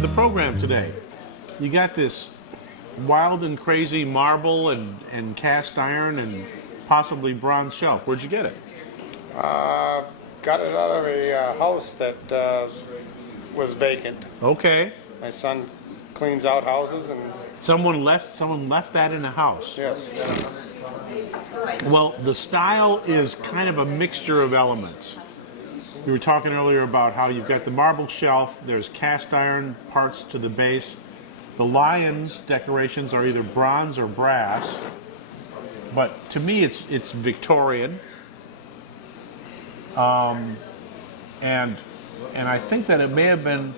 to the program today. You got this wild and crazy marble and cast iron and possibly bronze shelf. Where'd you get it? Got it out of a house that was vacant. Okay. My son cleans out houses, and Someone left that in a house. yes, Well, the style is kind of a mixture of elements. We were talking earlier about how you've got the marble shelf, there's cast iron parts to the base. The lions decorations are either bronze or brass, but to me it's Victorian. And I think that it may have been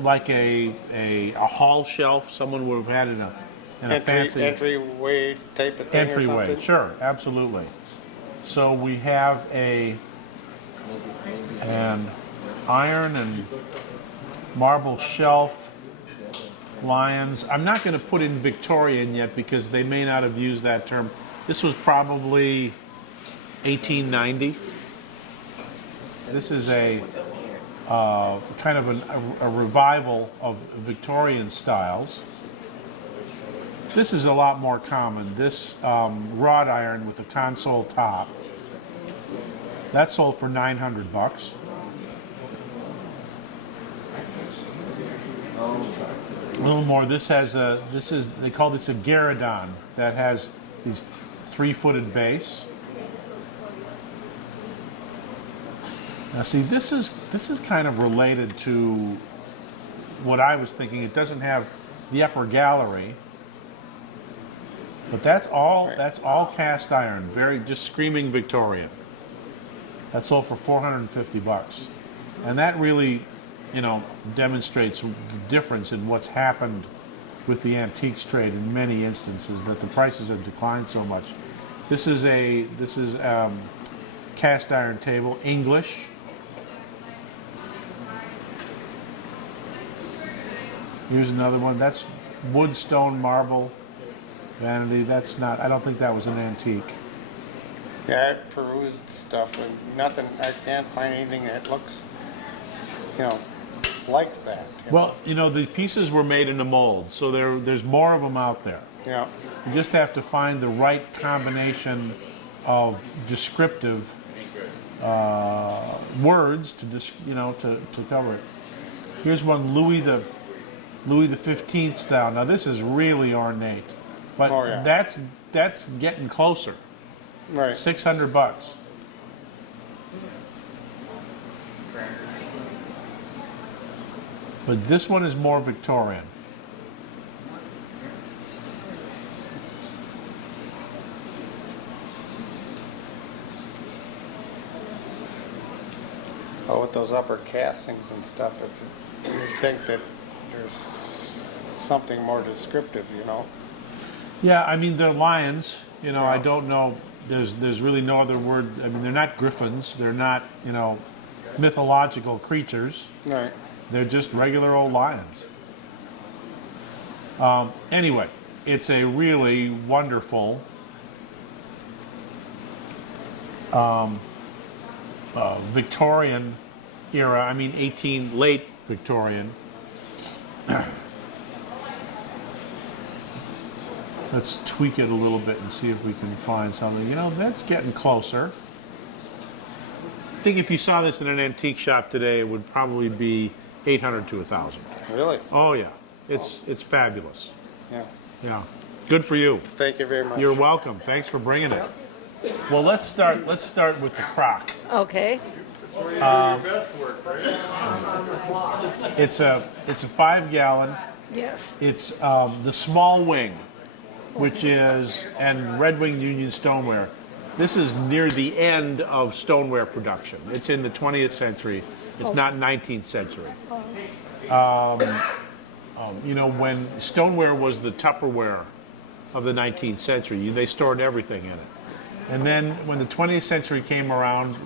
like a hall shelf someone would have had in a fancy entryway type of thing or entryway. something. Sure, absolutely. So we have an iron and marble shelf, lions. I'm not going to put in Victorian yet because they may not have used that term. This was probably 1890. This is a kind of a revival of Victorian styles. This is a lot more common. This wrought iron with a console top. That sold for $900. A little more. They call this a Garradon that has these 3-footed base. Now see, this is kind of related to what I was thinking. It doesn't have the upper gallery, but that's all cast iron, just screaming Victorian. That sold for $450, and that really, demonstrates the difference in what's happened with the antiques trade in many instances, that the prices have declined so much. This is cast iron table, English. Here's another one. That's wood, stone, marble, vanity. That's not. I don't think that was an antique. Yeah, I've perused stuff and nothing. I can't find anything that looks, like that. Well, the pieces were made in a mold, so there's more of them out there. Yeah. You just have to find the right combination of descriptive words to cover it. Here's one, Louis the 15th style. Now this is really ornate, but that's getting closer. Right. $600. But this one is more Victorian. Oh, with those upper castings and stuff, you'd think that there's something more descriptive, Yeah, I mean they're lions. Yeah. I don't know. There's really no other word. I mean, they're not griffins. They're not mythological creatures. Right. They're just regular old lions. Anyway, it's a really wonderful Victorian era. I mean, late Victorian. Let's tweak it a little bit and see if we can find something. That's getting closer. I think if you saw this in an antique shop today, it would probably be $800 to $1,000. Really? Oh yeah, it's fabulous. Yeah. Yeah, good for you. Thank you very much. You're welcome. Thanks for bringing it. Well, let's start with the crock. Okay. It's a 5-gallon. Yes. It's the small wing, which is and Red Wing Union Stoneware. This is near the end of stoneware production. It's in the 20th century. It's not 19th century. When stoneware was the Tupperware of the 19th century, they stored everything in it. And then when the 20th century came around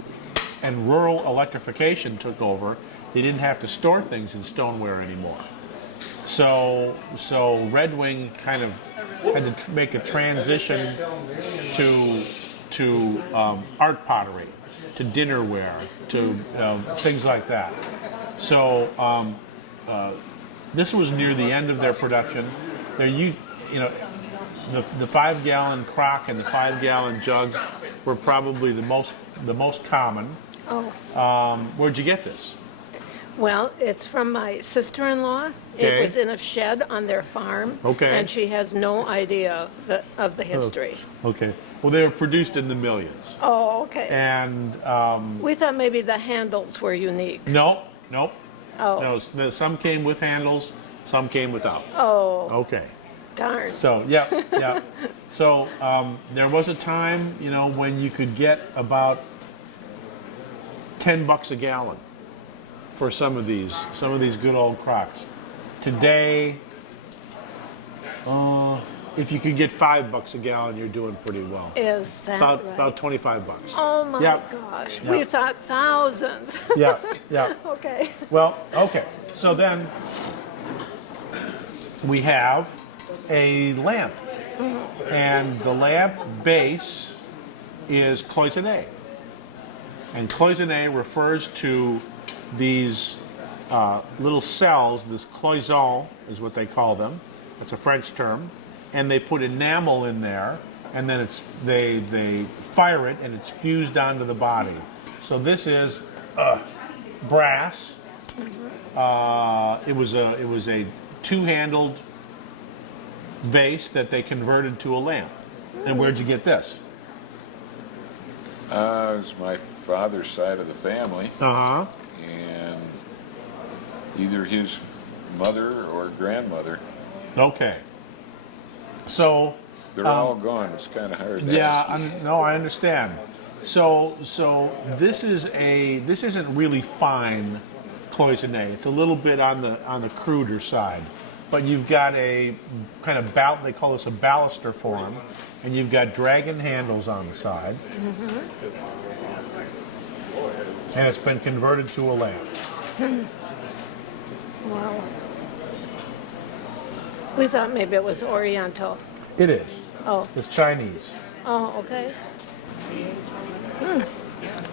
and rural electrification took over, they didn't have to store things in stoneware anymore. So Red Wing kind of had to make a transition to art pottery, to dinnerware, to things like that. So This was near the end of their production. You know, the 5-gallon crock and the 5-gallon jug were probably the most common. Oh, Where'd you get this? well, it's from my sister-in-law. Okay. It was in a shed on their farm. Okay. And she has no idea of the history. Okay. Well, they were produced in the millions. Oh, okay. And We thought maybe the handles were unique. nope. Oh. No, some came with handles, some came without. Oh, Okay. darn. So, yeah. So, there was a time, when you could get about $10 a gallon for some of these good old crocks. Today, if you could get $5 a gallon, you're doing pretty well. Is that right? About $25. Oh my Yeah. gosh. Yeah. We thought thousands. Yeah. Okay. Well, okay. So then we have a lamp. And the lamp base is cloisonné. And cloisonné refers to these little cells, this cloison is what they call them. That's a French term. And they put enamel in there, and then they fire it, and it's fused onto the body. So this is brass. It was a two-handled vase that they converted to a lamp. And where'd you get this? It was my father's side of the family, Uh-huh. and either his mother or grandmother. Okay. So, They're all gone. It's kind of hard to yeah, ask. no, I understand. So this isn't really fine cloisonné. It's a little bit on the cruder side. But you've got a kind of they call this a baluster form, and you've got dragon handles on the side. And it's been converted to a lamp. Wow. We thought maybe it was Oriental. It is. Oh. It's Chinese. Oh, okay.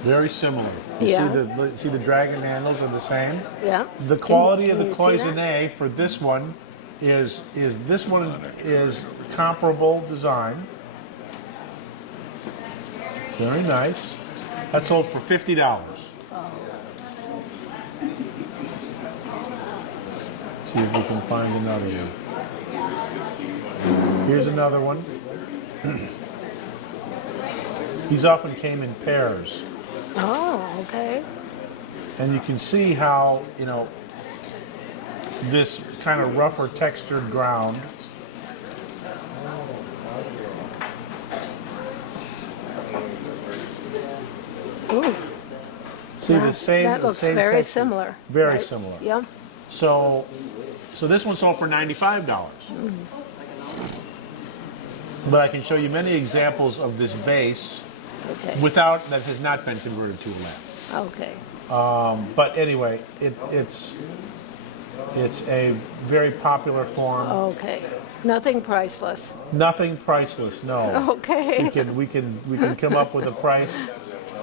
Very similar. You Yeah. see the dragon handles are the same. Yeah. The quality of Can the you see that? cloisonné for this one is this one is comparable design. Very nice. That sold for $50. See if we can find another one. Here's another one. These often came in pairs. Oh, okay. And you can see how, this kind of rougher textured ground. Ooh. See the same. That the looks same very texture. similar. Very right? similar. Yeah. So this one sold for $95. But I can show you many examples of this vase Okay. that has not been converted to a lamp. Okay. But anyway, it's a very popular form. Okay. Nothing priceless. Nothing priceless. No. Okay. We can come up with a price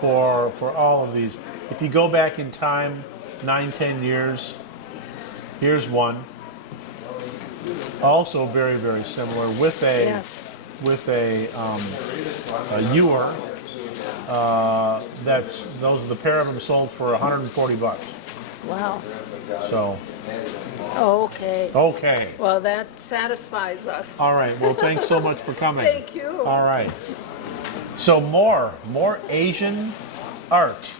for all of these. If you go back in time 9-10 years, here's one. Also very, very similar with a Yes. a ewer. Those the pair of them sold for $140. Wow. So Okay. okay. Well, that satisfies us. All right. Well, thanks so much for coming. Thank you. All right. So more Asian art.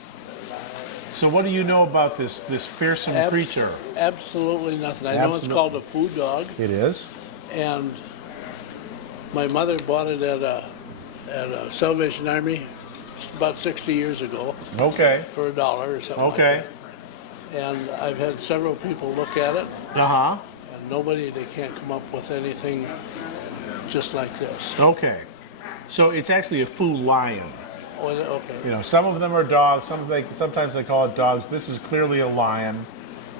So what do you know about this fearsome creature? Absolutely nothing. I know it's called a food dog, It is. and my mother bought it at a Salvation Army about 60 years ago Okay. for $1 or something. Okay. Like that. And I've had several people look at it, Uh-huh. and they can't come up with anything just like this. Okay. So it's actually a foo lion. Oh, okay. Some of them are dogs. Sometimes they call it dogs. This is clearly a lion.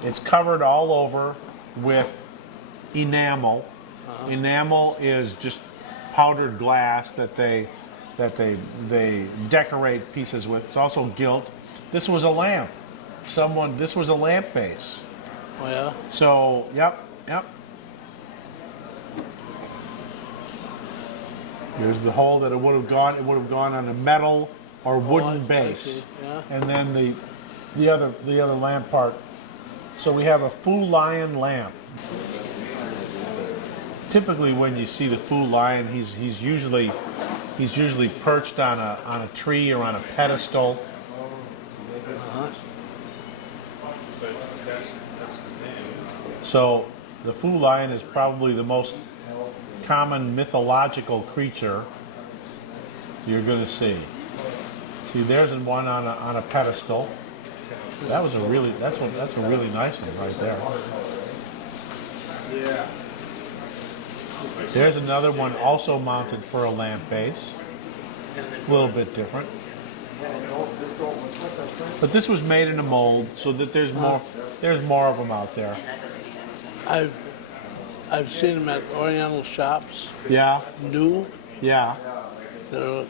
It's covered all over with enamel. Enamel is just powdered glass that they decorate pieces with. It's also gilt. This was a lamp. This was a lamp base. Oh, yeah? So, yep. Here's the hole that it would have gone. It would have gone on a metal or wooden I base, see, yeah. and then the other lamp part. So we have a Fu Lion lamp. Typically, when you see the Fu Lion, he's usually perched on a tree or on a pedestal. That's his name. So the Fu Lion is probably the most common mythological creature you're going to see. See, there's one on a pedestal. That's a really nice one right there. Yeah. There's another one also mounted for a lamp base. A little bit different. But this was made in a mold so that there's more of them out there. I've seen them at Oriental shops, Yeah, new. yeah, They're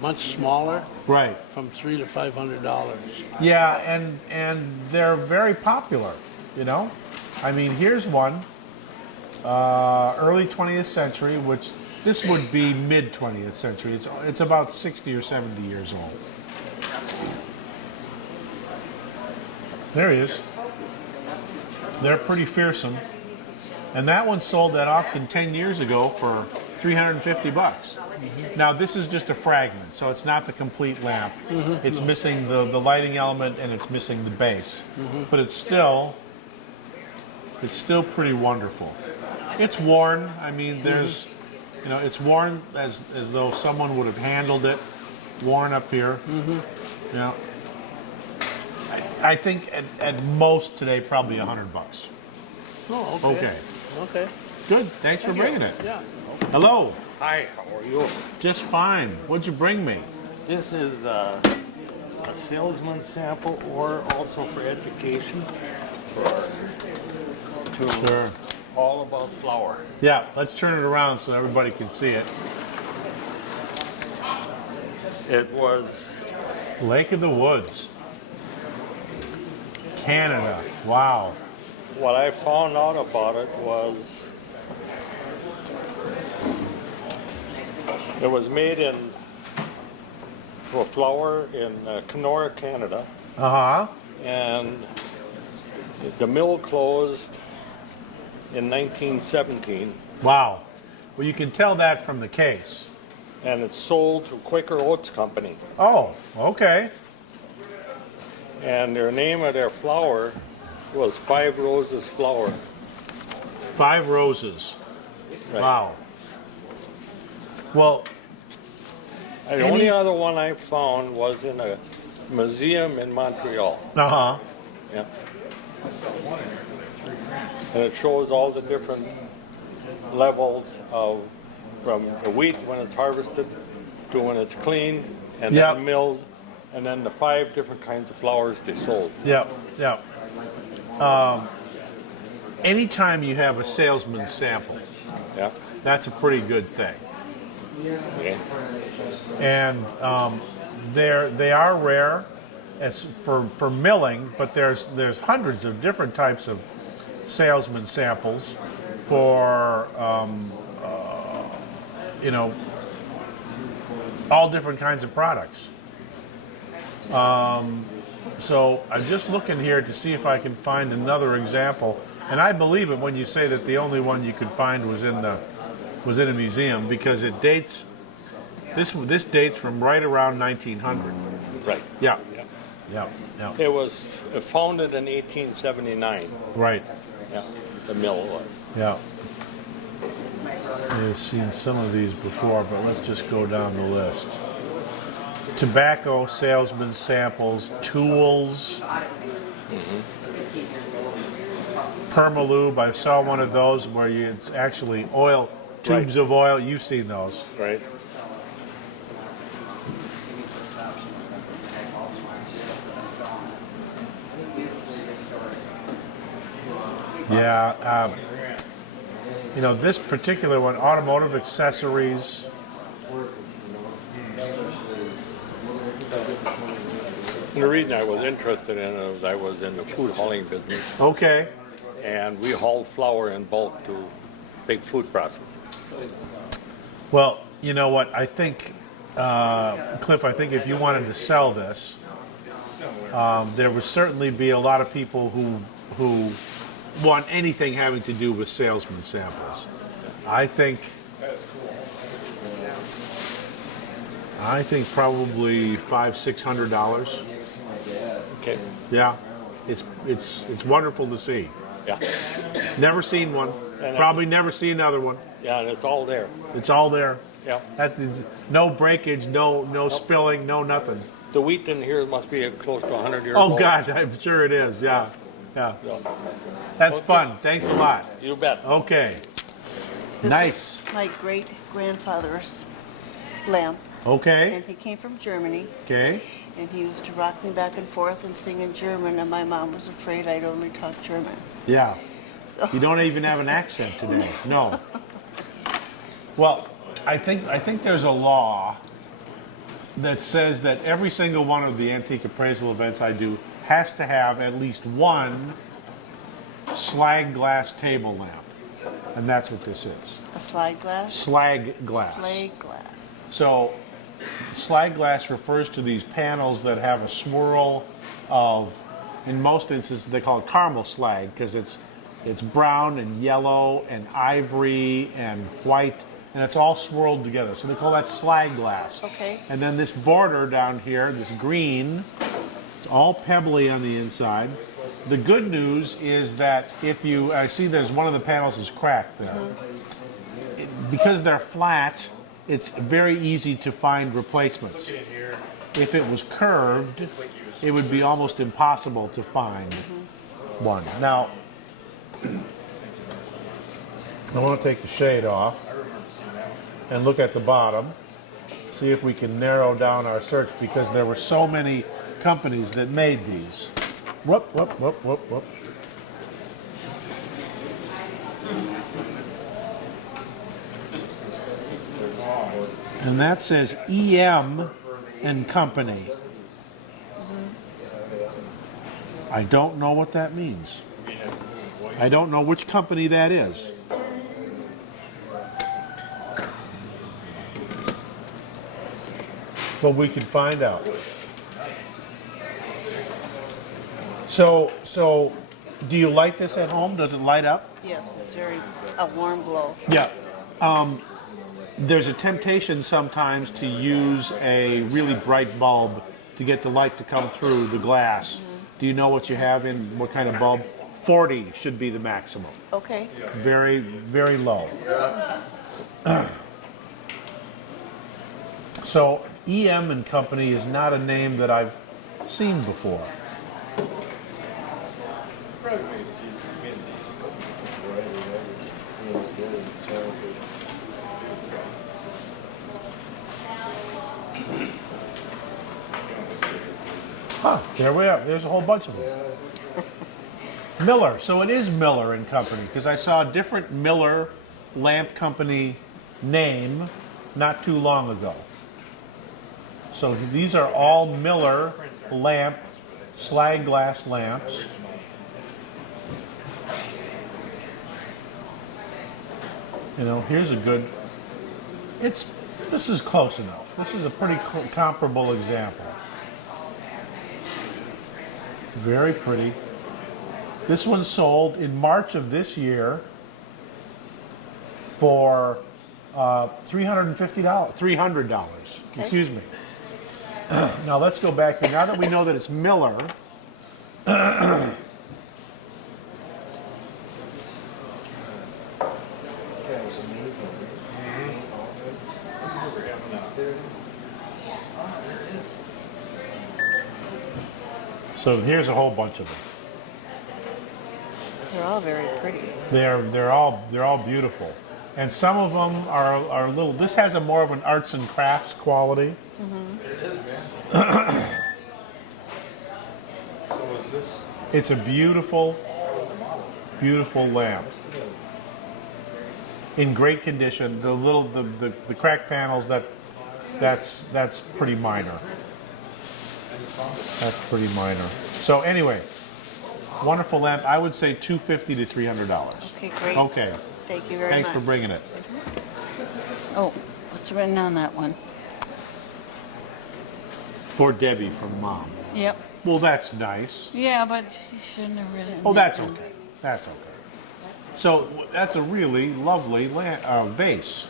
much smaller, right. from $300 to $500. Yeah, and they're very popular, you know? I mean, here's one, early 20th century, which this would be mid 20th century. It's about 60 or 70 years old. There he is. They're pretty fearsome. And that one sold at auction 10 years ago for $350. Now this is just a fragment, so it's not the complete lamp. It's missing the lighting element and it's missing the base. But it's still pretty wonderful. It's worn. I mean, there's, it's worn as though someone would have handled it. Worn up here. I think at most today probably $100. Oh, okay. Okay. Okay. Good. Thanks for bringing it. Yeah. Hello. Hi, how are you? Just fine. What'd you bring me? This is a salesman sample or also for education to Sure. all about flour. Yeah, let's turn it around so everybody can see it. It was Lake of the Woods. Canada. Wow. what I found out about it was it was made for flour in Kenora, Canada, Uh-huh. and the mill closed in 1917. Wow. Well, you can tell that from the case. And it's sold to Quaker Oats Company. Oh, okay. And their name of their flour was Five Roses Flour. 5 Roses. Right. Wow. Well, The only other one I found was in a museum in Montreal. uh-huh. Yeah. And it shows all the different levels of from the wheat when it's harvested to when it's cleaned and Yep. then milled, and then the 5 different kinds of flours they sold. Yep, yep. Anytime you have a salesman's sample, Yeah. that's a pretty good thing. Okay. And they are rare as for milling, but there's hundreds of different types of salesman samples for all different kinds of products. So I'm just looking here to see if I can find another example, and I believe it when you say that the only one you could find was in a museum, because it dates. This dates from right around 1900. Right. Yeah. Yeah. Yeah. Yeah. It was founded in 1879. Right. Yeah. The mill was. Yeah. You've seen some of these before, but let's just go down the list. Tobacco salesman samples, tools, Permalube. I saw one of those where it's actually oil, tubes of oil. You've seen those. Right. Yeah. This particular one, automotive accessories. And the reason I was interested in it was I was in the food hauling business, Okay. and we haul flour in bulk to big food processors. Well, you know what? I think, Cliff, I think if you wanted to sell this, there would certainly be a lot of people who want anything having to do with salesman samples. I think probably $500-600. Okay. Yeah, it's wonderful to see. Yeah. Never seen one. And Probably never see another one. Yeah, and it's all there. It's all there. Yeah. That's no breakage, no spilling, no nothing. The wheat in here must be close to 100 years Oh old. gosh, I'm sure it is. Yeah, yeah. Yeah. That's fun. Thanks a lot. You bet. Okay. This Nice. is my great grandfather's lamp, Okay. and he came from Germany, Okay. and he used to rock me back and forth and sing in German, and my mom was afraid I'd only talk German. Yeah. So You don't even have an accent today. No. Well, I think there's a law that says that every single one of the antique appraisal events I do has to have at least one slag glass table lamp. And that's what this is. a slide glass, Slag glass. slag glass. So, slag glass refers to these panels that have a swirl of, in most instances, they call it caramel slag because it's brown and yellow and ivory and white, and it's all swirled together. So they call that slag glass. Okay. And then this border down here, this green, it's all pebbly on the inside. The good news is that if you, I see there's one of the panels is cracked there. Because they're flat, it's very easy to find replacements. If it was curved, it would be almost impossible to find one. Now, I want to take the shade off and look at the bottom, see if we can narrow down our search because there were so many companies that made these. Whoop, whoop, whoop, whoop, whoop. And that says EM and Company. I don't know what that means. I don't know which company that is. But we can find out. So do you light this at home? Does it light up? Yes, it's a warm glow. Yeah. There's a temptation sometimes to use a really bright bulb to get the light to come through the glass. Do you know what you have in what kind of bulb? 40 should be the maximum. Okay. Very, very low. So EM and Company is not a name that I've seen before. Huh, there we are. There's a whole bunch of them. Miller. So it is Miller and Company because I saw a different Miller lamp company name not too long ago. So these are all Miller lamp, slag glass lamps. You know, here's a good, this is close enough. This is a pretty comparable example. Very pretty. This one sold in March of this year for $350. $300. Okay. Excuse me. Now let's go back here. Now that we know that it's Miller, so here's a whole bunch of them. They're all very pretty. They're all beautiful, and some of them are a little. This has a more of an arts and crafts quality. So is this? It's a beautiful, beautiful lamp. In great condition. The crack panels that's pretty minor. That's pretty minor. So anyway, Wonderful lamp. I would say $250 to $300. Okay, great. Okay. Thank you very Thanks much. for bringing it. Oh, what's written on that one? For Debbie from Mom. Yep. Well, that's nice. Yeah, but she shouldn't have written Oh, it that's down. okay. That's okay. So that's a really lovely vase.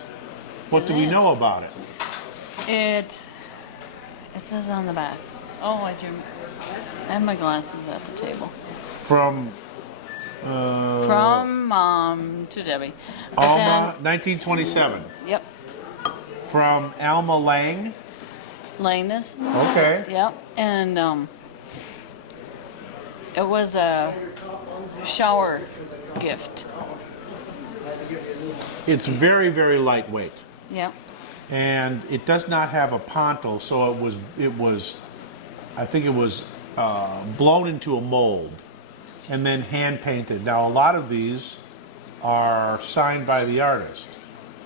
What do we know about it? It says on the back. Oh, I have my glasses at the table. From From Mom to Debbie. But Alma, 1927. then, yep, From Alma Lang. Langness. Okay. Yep, and it was a shower gift. It's very, very lightweight. Yep. And it does not have a pontil, so I think it was blown into a mold and then hand painted. Now, a lot of these are signed by the artist,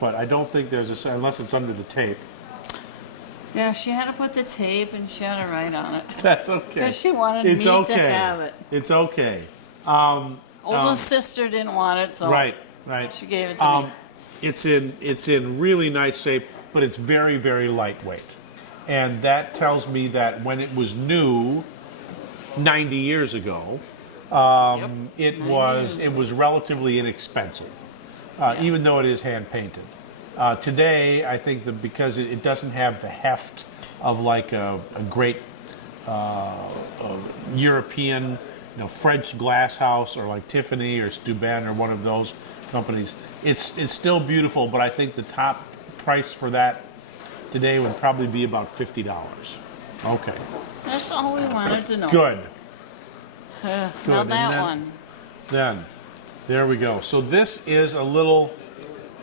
but I don't think there's unless it's under the tape. Yeah, she had to put the tape and she had to write on it. That's okay. Because she wanted It's me okay. to have it. It's okay. Oldest sister didn't want it, so Right. she gave it to me. It's in really nice shape, but it's very, very lightweight. And that tells me that when it was new 90 years ago, it was relatively inexpensive, even though it is hand painted. Today, I think that because it doesn't have the heft of like a great European, French glass house or like Tiffany or Steuben or one of those companies, it's still beautiful. But I think the top price for that today would probably be about $50. Okay, That's all we wanted to know. good. Now Good, that and then- one. Then, there we go. So this is a little,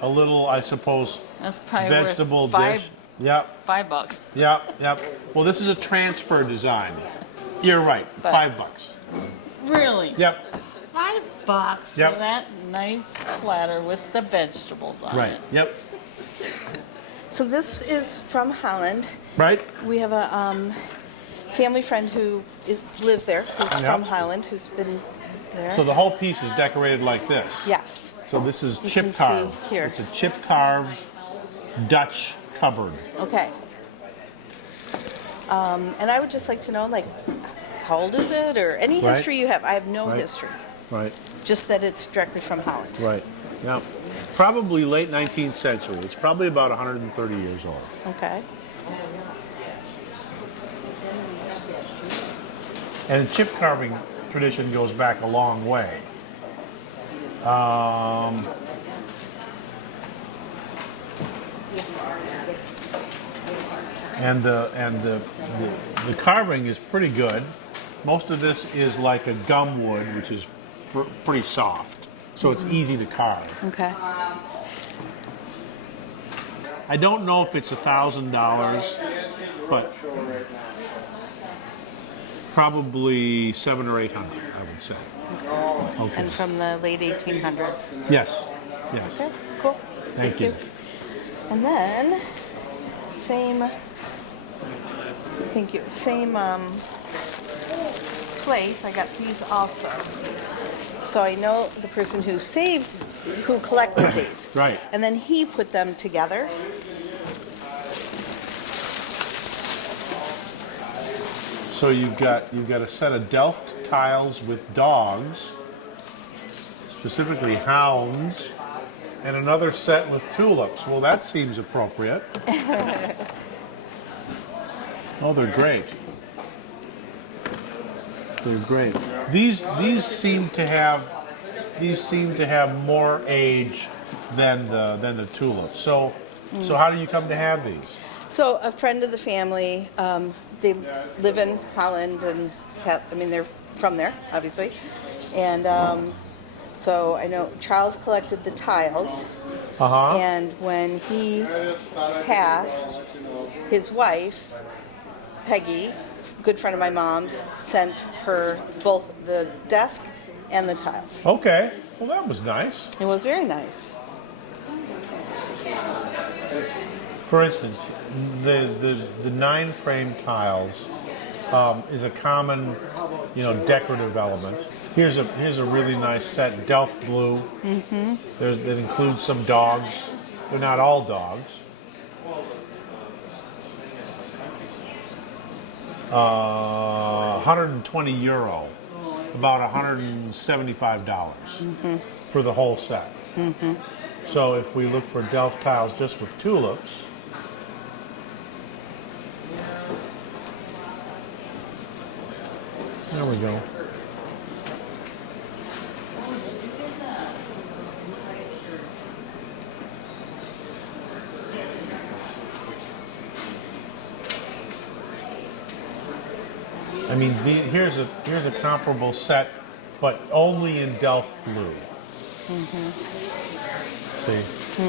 I suppose, That's probably vegetable worth dish. Yep, $5. yep. Well, this is a transfer design. You're right. But- $5. Really? Yep. $5 Yep. for that nice platter with the vegetables on Right. it. Yep. So this is from Holland. Right. We have a family friend who lives there, who's Yeah. from Holland, who's been there. So the whole piece is decorated like this. Yes. So this is You chip can see carved. here. It's a chip carved Dutch cupboard. Okay. And I would just like to know, like, how old is it, or any Right. history you have. I have no Right. history, Right. just that it's directly from Holland. Right. Yeah. Probably late 19th century. It's probably about 130 years old. Okay. And the chip carving tradition goes back a long way. And the carving is pretty good. Most of this is like a gum wood, which is pretty soft, so it's easy to carve. Okay. I don't know if it's $1,000, but probably $700 or $800, I would say. Okay. And from the late 1800s. Yes. Yes. Okay, cool. Thank you. And then, same, thank you, same place, I got these also. So I know the person who collected these. Right. And then he put them together. So you've got a set of Delft tiles with dogs, specifically hounds, and another set with tulips. Well, that seems appropriate. Oh, they're great. They're great. These seem to have more age than the tulips. So how do you come to have these? So a friend of the family, they live in Holland and they're from there, obviously. And so I know Charles collected the tiles. Uh-huh. And when he passed, his wife, Peggy, good friend of my mom's, sent her both the desk and the tiles. Okay. Well, that was nice. It was very nice. For instance, the 9-frame tiles is a common, decorative element. Here's a really nice set, Delft Blue. That includes some dogs. They're not all dogs. 120 euro, about $175 for the whole set. So if we look for Delft tiles just with tulips, there we go. I mean, here's a comparable set, but only in Delft Blue. See,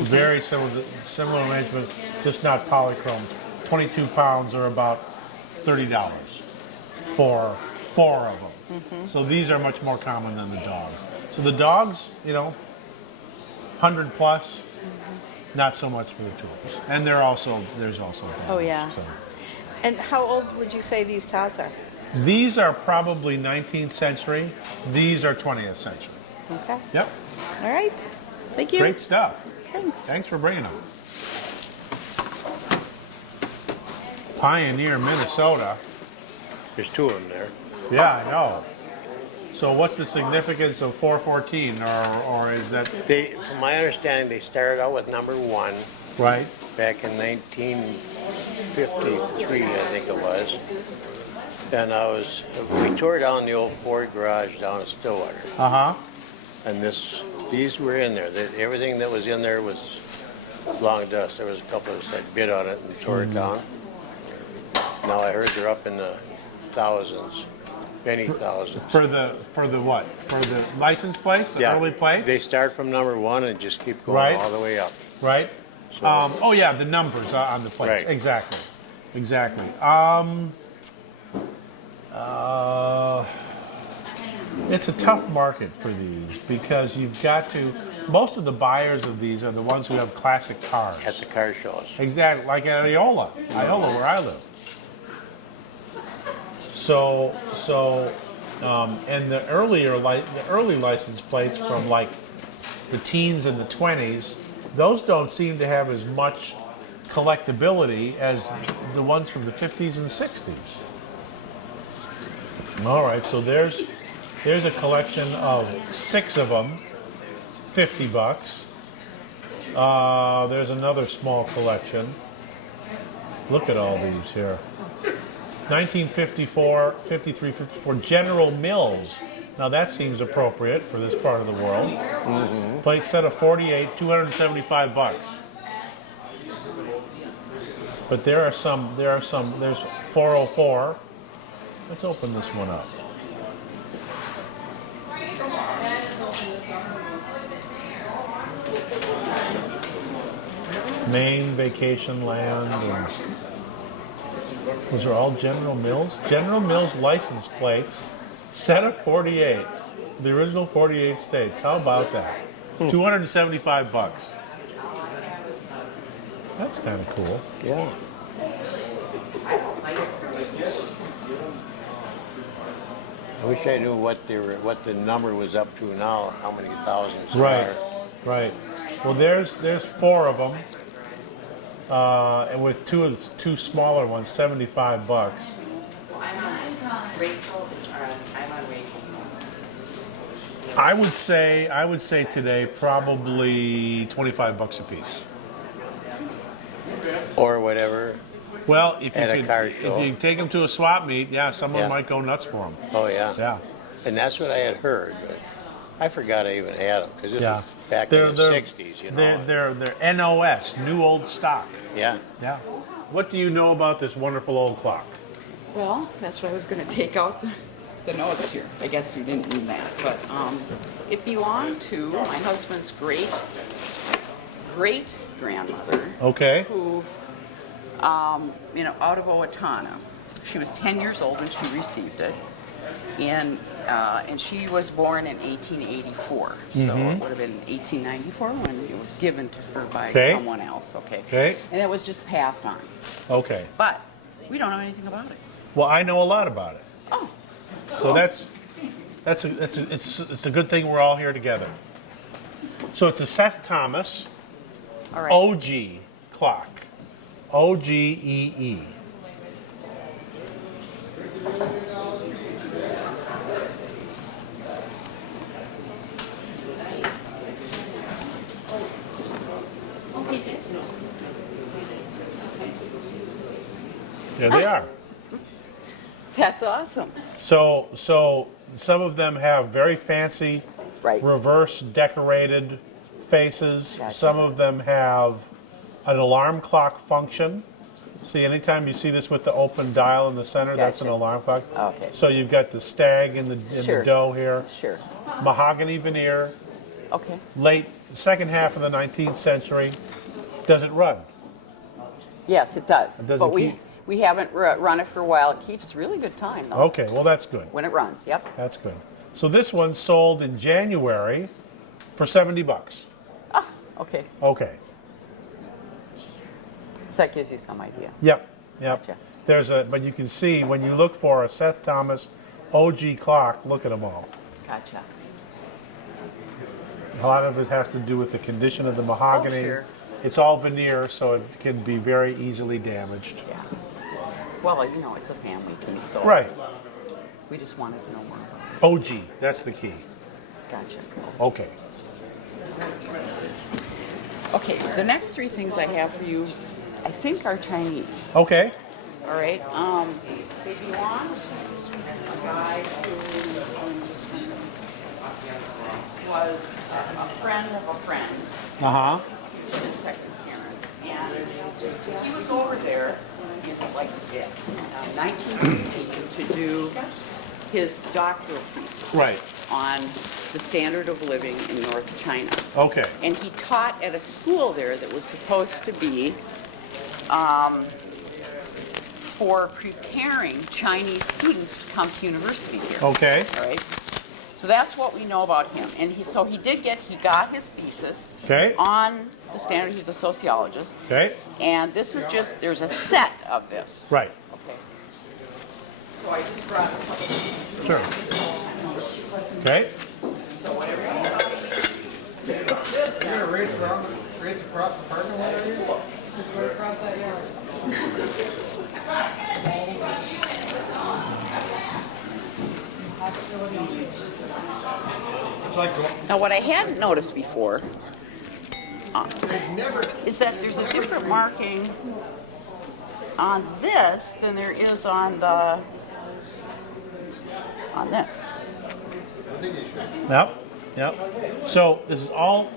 very similar arrangement, just not polychrome. 22 pounds or about $30 for 4 of them. So these are much more common than the dogs. So the dogs, 100 plus, not so much for the tulips. And there's also dogs. Oh, yeah. So. And how old would you say these tiles are? These are probably 19th century. These are 20th century. Okay. Yep. All right. Thank you. Great stuff. Thanks. Thanks for bringing them. Pioneer, Minnesota. There's 2 of them there. Yeah, I know. So what's the significance of 414, or is that From my understanding, they started out with number 1 right? back in 1953, I think it was. And we tore down the old Ford garage down in Stillwater. And these were in there. Everything that was in there was belonged to us. There was a couple of us that bid on it and tore it down. Now I heard they're up in the thousands, many thousands. For the what? For the license plates, the early plates? They start from number 1 and just keep going Right. all the way up. Right. So, Oh yeah, the numbers on the plates. Right. Exactly. It's a tough market for these because you've got to. Most of the buyers of these are the ones who have classic cars. at the car shows. Exactly, like at Iola, where I live. And the early license plates from like the teens and the 20s, those don't seem to have as much collectability as the ones from the 50s and 60s. All right, so there's a collection of 6 of them, $50. There's another small collection. Look at all these here. 1954, 53, 54, General Mills. Now that seems appropriate for this part of the world. Plate set of 48, $275. But there's 404. Let's open this one up. Maine Vacation Land. And those are all General Mills. General Mills license plates, set of 48. The original 48 states. How about that? $275. That's kind of cool. Yeah. I wish I knew what the number was up to now, how many thousands there Right, are. right. Well, there's 4 of them, and with two smaller ones, $75. I would say today probably $25 a piece. Or whatever. Well, if At a car show. you take them to a swap meet, someone Yeah. might go nuts for them. Oh, yeah. Yeah. And that's what I had heard, but I forgot I even had them, because this Yeah. was back in the 60s, you know. They're NOS, new old stock. Yeah. Yeah. What do you know about this wonderful old clock? Well, that's what I was going to take out the notes here. I guess you didn't mean that, but it belonged to my husband's great grandmother, Okay. who, out of Owatonna. She was 10 years old when she received it, and she was born in 1884. So it would have been 1894 when it was given to her by someone else. Okay. And it was just passed on. Okay. But we don't know anything about it. Well, I know a lot about it. Oh. So that's It's a good thing we're all here together. So it's a Seth Thomas All right. OG clock. OGEE. There they are. That's awesome. So some of them have very fancy Right. reverse decorated faces. Gotcha. Some of them have an alarm clock function. See, anytime you see this with the open dial in the center, that's an Gotcha. alarm clock. Okay. So you've got the stag in the Sure. dough here. Sure. Mahogany veneer, Okay. late second half of the 19th century. Does it run? Yes, it does. It doesn't but keep- we haven't run it for a while. It keeps really good time though. Okay, well that's good. When it runs. Yep. That's good. So this one sold in January for $70. Ah, okay. Okay. So that gives you some idea. Yep. Gotcha. But you can see when you look for a Seth Thomas OG clock, look at them all. Gotcha. A lot of it has to do with the condition of the mahogany. Oh, sure. It's all veneer, so it can be very easily damaged. Yeah. Well, you know, it's a family piece, so Right. we just wanted to know more about it. OG, that's the key. Gotcha. Okay. Okay, the next three things I have for you, I think are Chinese. Okay. All right. They belong to a guy who was a friend of a friend. Uh-huh. He was a second parent, and he was over there in like 1915 to do his doctoral thesis Right. on the standard of living in North China. Okay. And he taught at a school there that was supposed to be for preparing Chinese students to come to university here. Okay. All right. So that's what we know about him. And he got his thesis Okay. on the standard. He's a sociologist. Okay. And this is just, there's a set of this. Right. Okay. So I just brought a couple. Sure. Okay. So whatever you You're gonna race across the parking lot, are you? just right across that yard. It's like going. Now, what I hadn't noticed before is that there's a different marking on this than there is on this. Yep. Yep. So this is all,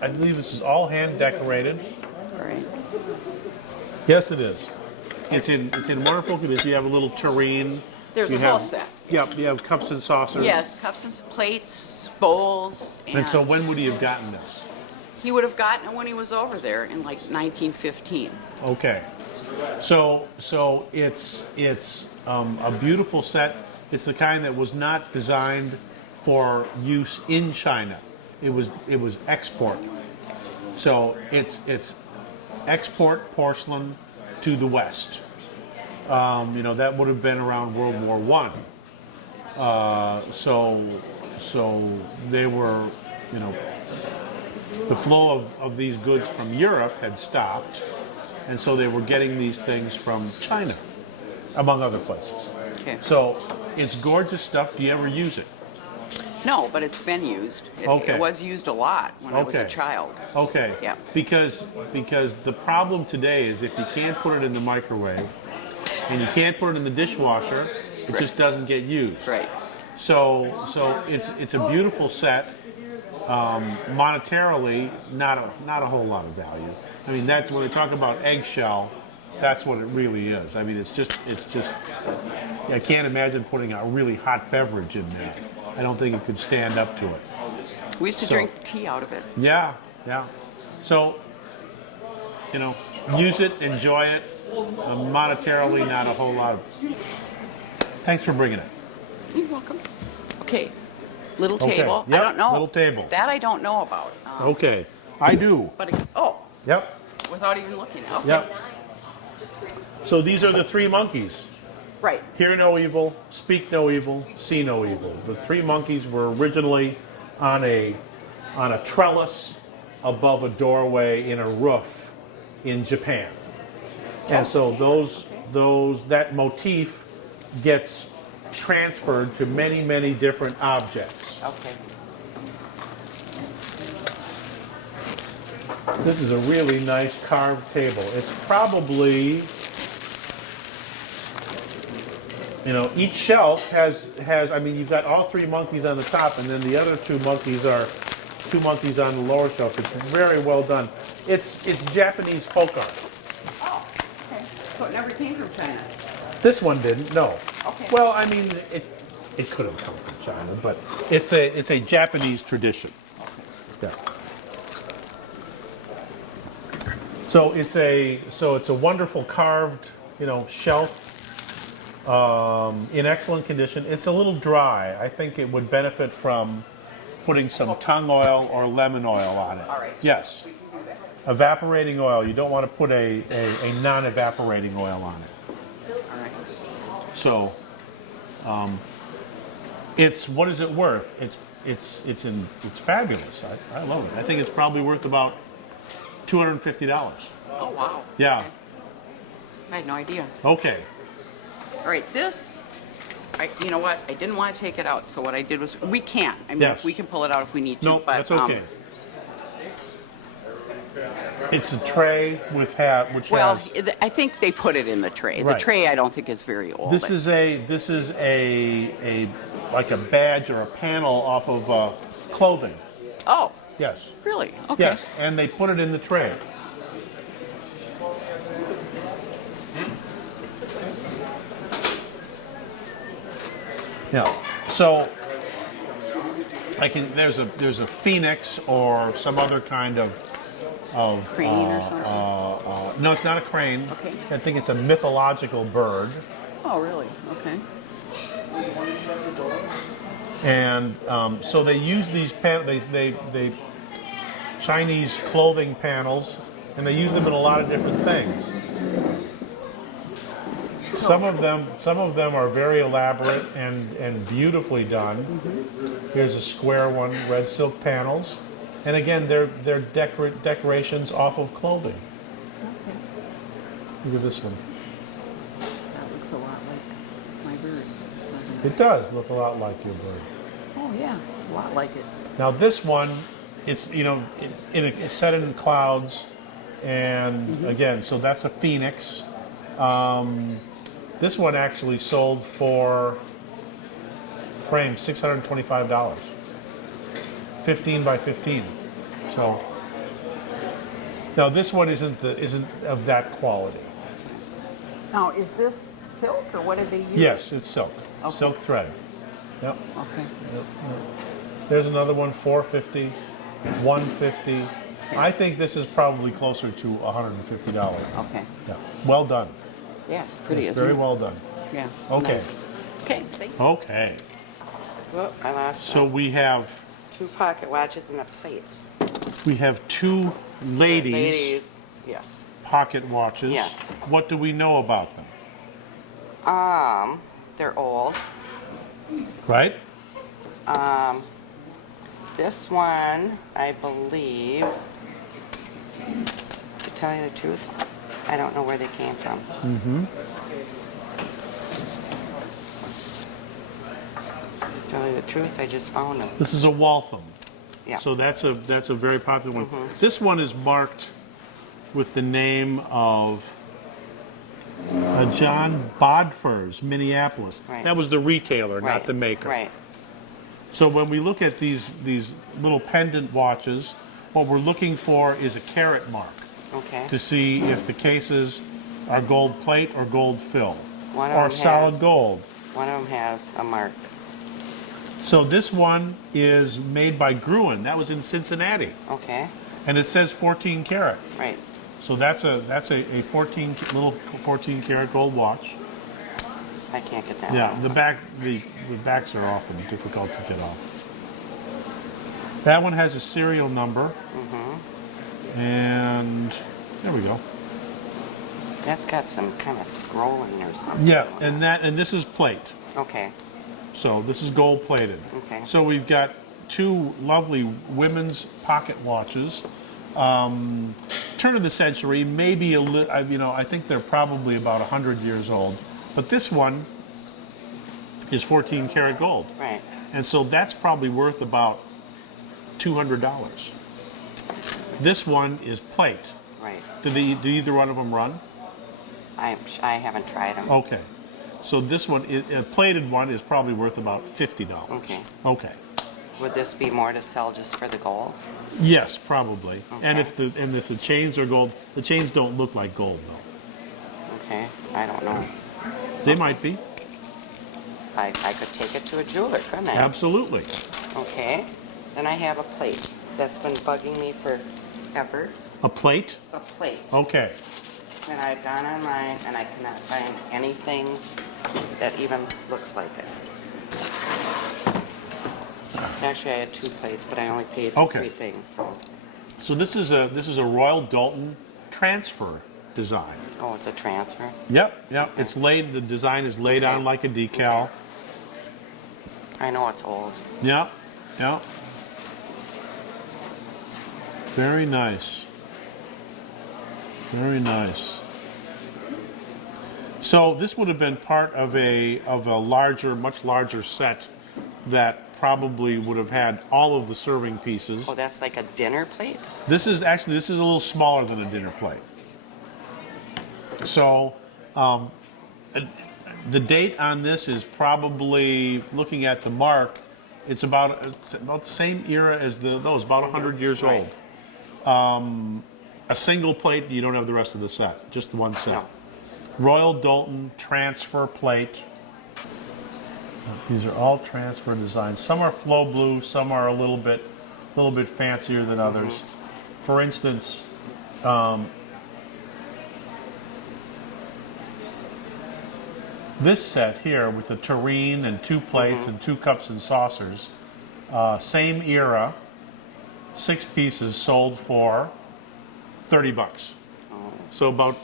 I believe this is all hand decorated. All right. Yes, it is. It's in wonderful condition. You have a little tureen. There's You a whole have- set. Yep. You have cups and saucers. Yes, cups and plates, bowls, And so when would he have gotten this? he would have gotten it when he was over there in like 1915. Okay. So it's a beautiful set. It's the kind that was not designed for use in China. It was export. So it's export porcelain to the West. That would have been around World War I. So they were, the flow of these goods from Europe had stopped, and so they were getting these things from China, among other places. Okay. So it's gorgeous stuff. Do you ever use it? No, but it's been used. Okay. It was used a lot when I was a Okay. child. Okay. Yeah. Because the problem today is if you can't put it in the microwave and you can't put it in the dishwasher, it just doesn't get used. Right. So it's a beautiful set. Monetarily, not a whole lot of value. I mean, that's when we talk about eggshell. That's what it really is. I mean, it's just. I can't imagine putting a really hot beverage in there. I don't think it could stand up to it. We used to So- drink tea out of it. Yeah. So, use it, enjoy it. Monetarily, not a whole lot of. Thanks for bringing it. You're welcome. Okay. Little Okay. table. Yep, I don't know. little table. That I don't know about. Okay, I do. But Yep. without even looking. Okay. Yep. So these are the three monkeys. Right. Hear no evil, speak no evil, see no evil. The three monkeys were originally on a trellis above a doorway in a roof in Japan. And so that motif gets transferred to many, many different objects. Okay. This is a really nice carved table. It's probably, each shelf has, I mean, you've got all three monkeys on the top, and then the other two monkeys are two monkeys on the lower shelf. It's very well done. It's Japanese folk art. Oh, okay. So it never came from China? This one didn't, no. Okay. Well, I mean, it could have come from China, but it's a Japanese tradition. Yeah. So it's a wonderful carved, shelf. In excellent condition. It's a little dry. I think it would benefit from putting some tung oil or lemon oil on it. All right. Yes. Evaporating oil. You don't want to put a non-evaporating oil on it. All right. So, it's, what is it worth? It's fabulous. I love it. I think it's probably worth about $250. Oh, wow. Yeah. Okay. I had no idea. Okay. All right, this, you know what? I didn't want to take it out, so what I did was, we can't. I mean, Yes. we can pull it out if we need to. No, but, that's okay. It's a tray which Well, has. I think they put it in the tray. The Right. tray, I don't think is very old. This is a like a badge or a panel off of clothing. Oh, Yes. really? Okay. Yes, and they put it in the tray. Yeah. So there's a phoenix or some other kind of Crane or something? no, it's not a crane. Okay. I think it's a mythological bird. Oh, really? Okay. And so they use these they Chinese clothing panels, and they use them in a lot of different things. Some of them are very elaborate and beautifully done. Here's a square one, red silk panels, and again they're decorations off of clothing. Look at this one. That looks a lot like my bird. doesn't It does look a lot like your bird. Oh, yeah, a lot like it. Now this one, it's set in clouds, and again, so that's a phoenix. This one actually sold for frame $625, 15 by 15. So now this one isn't of that quality. Now, is this silk or what did they use? Yes, it's silk, Okay. silk thread. Yep. Okay. There's another one, $450, $150. I think this is probably closer to $150. Okay. Yeah. Well done. Yeah, it's pretty, It's isn't very it? well done. Yeah. Okay. Nice. Okay, thank you. Okay. Well, I lost So we have 2 pocket watches and a plate. two ladies Yes. pocket watches. Yes. What do we know about them? They're old. Right? This one, I believe, to tell you the truth, I don't know where they came from. To tell you the truth, I just found them. This is a Waltham. Yeah. So that's a very popular one. This one is marked with the name of John Bodfors, Minneapolis. Right. That was the retailer, not Right, the maker. Right. So when we look at these little pendant watches, what we're looking for is a carat mark Okay. to see if the cases are gold plate or gold fill, One of or them solid has- gold. One of them has a mark. So this one is made by Gruen. That was in Cincinnati, Okay. and it says 14 karat. Right. So that's a 14 karat gold watch. I can't get that Yeah, one. the backs are often difficult to get off. That one has a serial number, and there we go. That's got some kind of scrolling or something. Yeah, and this is plate. Okay. So this is gold plated. Okay. So we've got two lovely women's pocket watches. Turn of the century, maybe a little, you know, I think they're probably about 100 years old. But this one is 14 karat gold. Right. And so that's probably worth about $200. This one is plate. Right. Do either one of them run? I haven't tried them. Okay. So this one, a plated one, is probably worth about $50. Okay. Okay. Would this be more to sell just for the gold? Yes, probably. Okay. And if the chains are gold, the chains don't look like gold though. Okay. I don't know. They might be. I could take it to a jeweler, couldn't I? Absolutely. Okay. Then I have a plate that's been bugging me forever. A plate? A plate. Okay. And I've gone online and I cannot find anything that even looks like it. Actually, I had 2 plates, but I only paid for 3 things. So this is a Royal Dalton transfer design. Oh, it's a transfer. Yep. It's laid. The design is laid on like a decal. I know it's old. Yep. Very nice. Very nice. So this would have been part of a larger, much larger set that probably would have had all of the serving pieces. Oh, that's like a dinner plate? This is a little smaller than a dinner plate. So the date on this is probably, looking at the mark, it's about the same era as those, about 100 years old. A single plate, you don't have the rest of the set, just one set. No. Royal Dalton transfer plate. These are all transfer designs. Some are flow blue, some are a little bit fancier than others. For instance, this set here with the tureen and 2 plates and 2 cups and saucers, same era, 6 pieces, sold for $30. So about,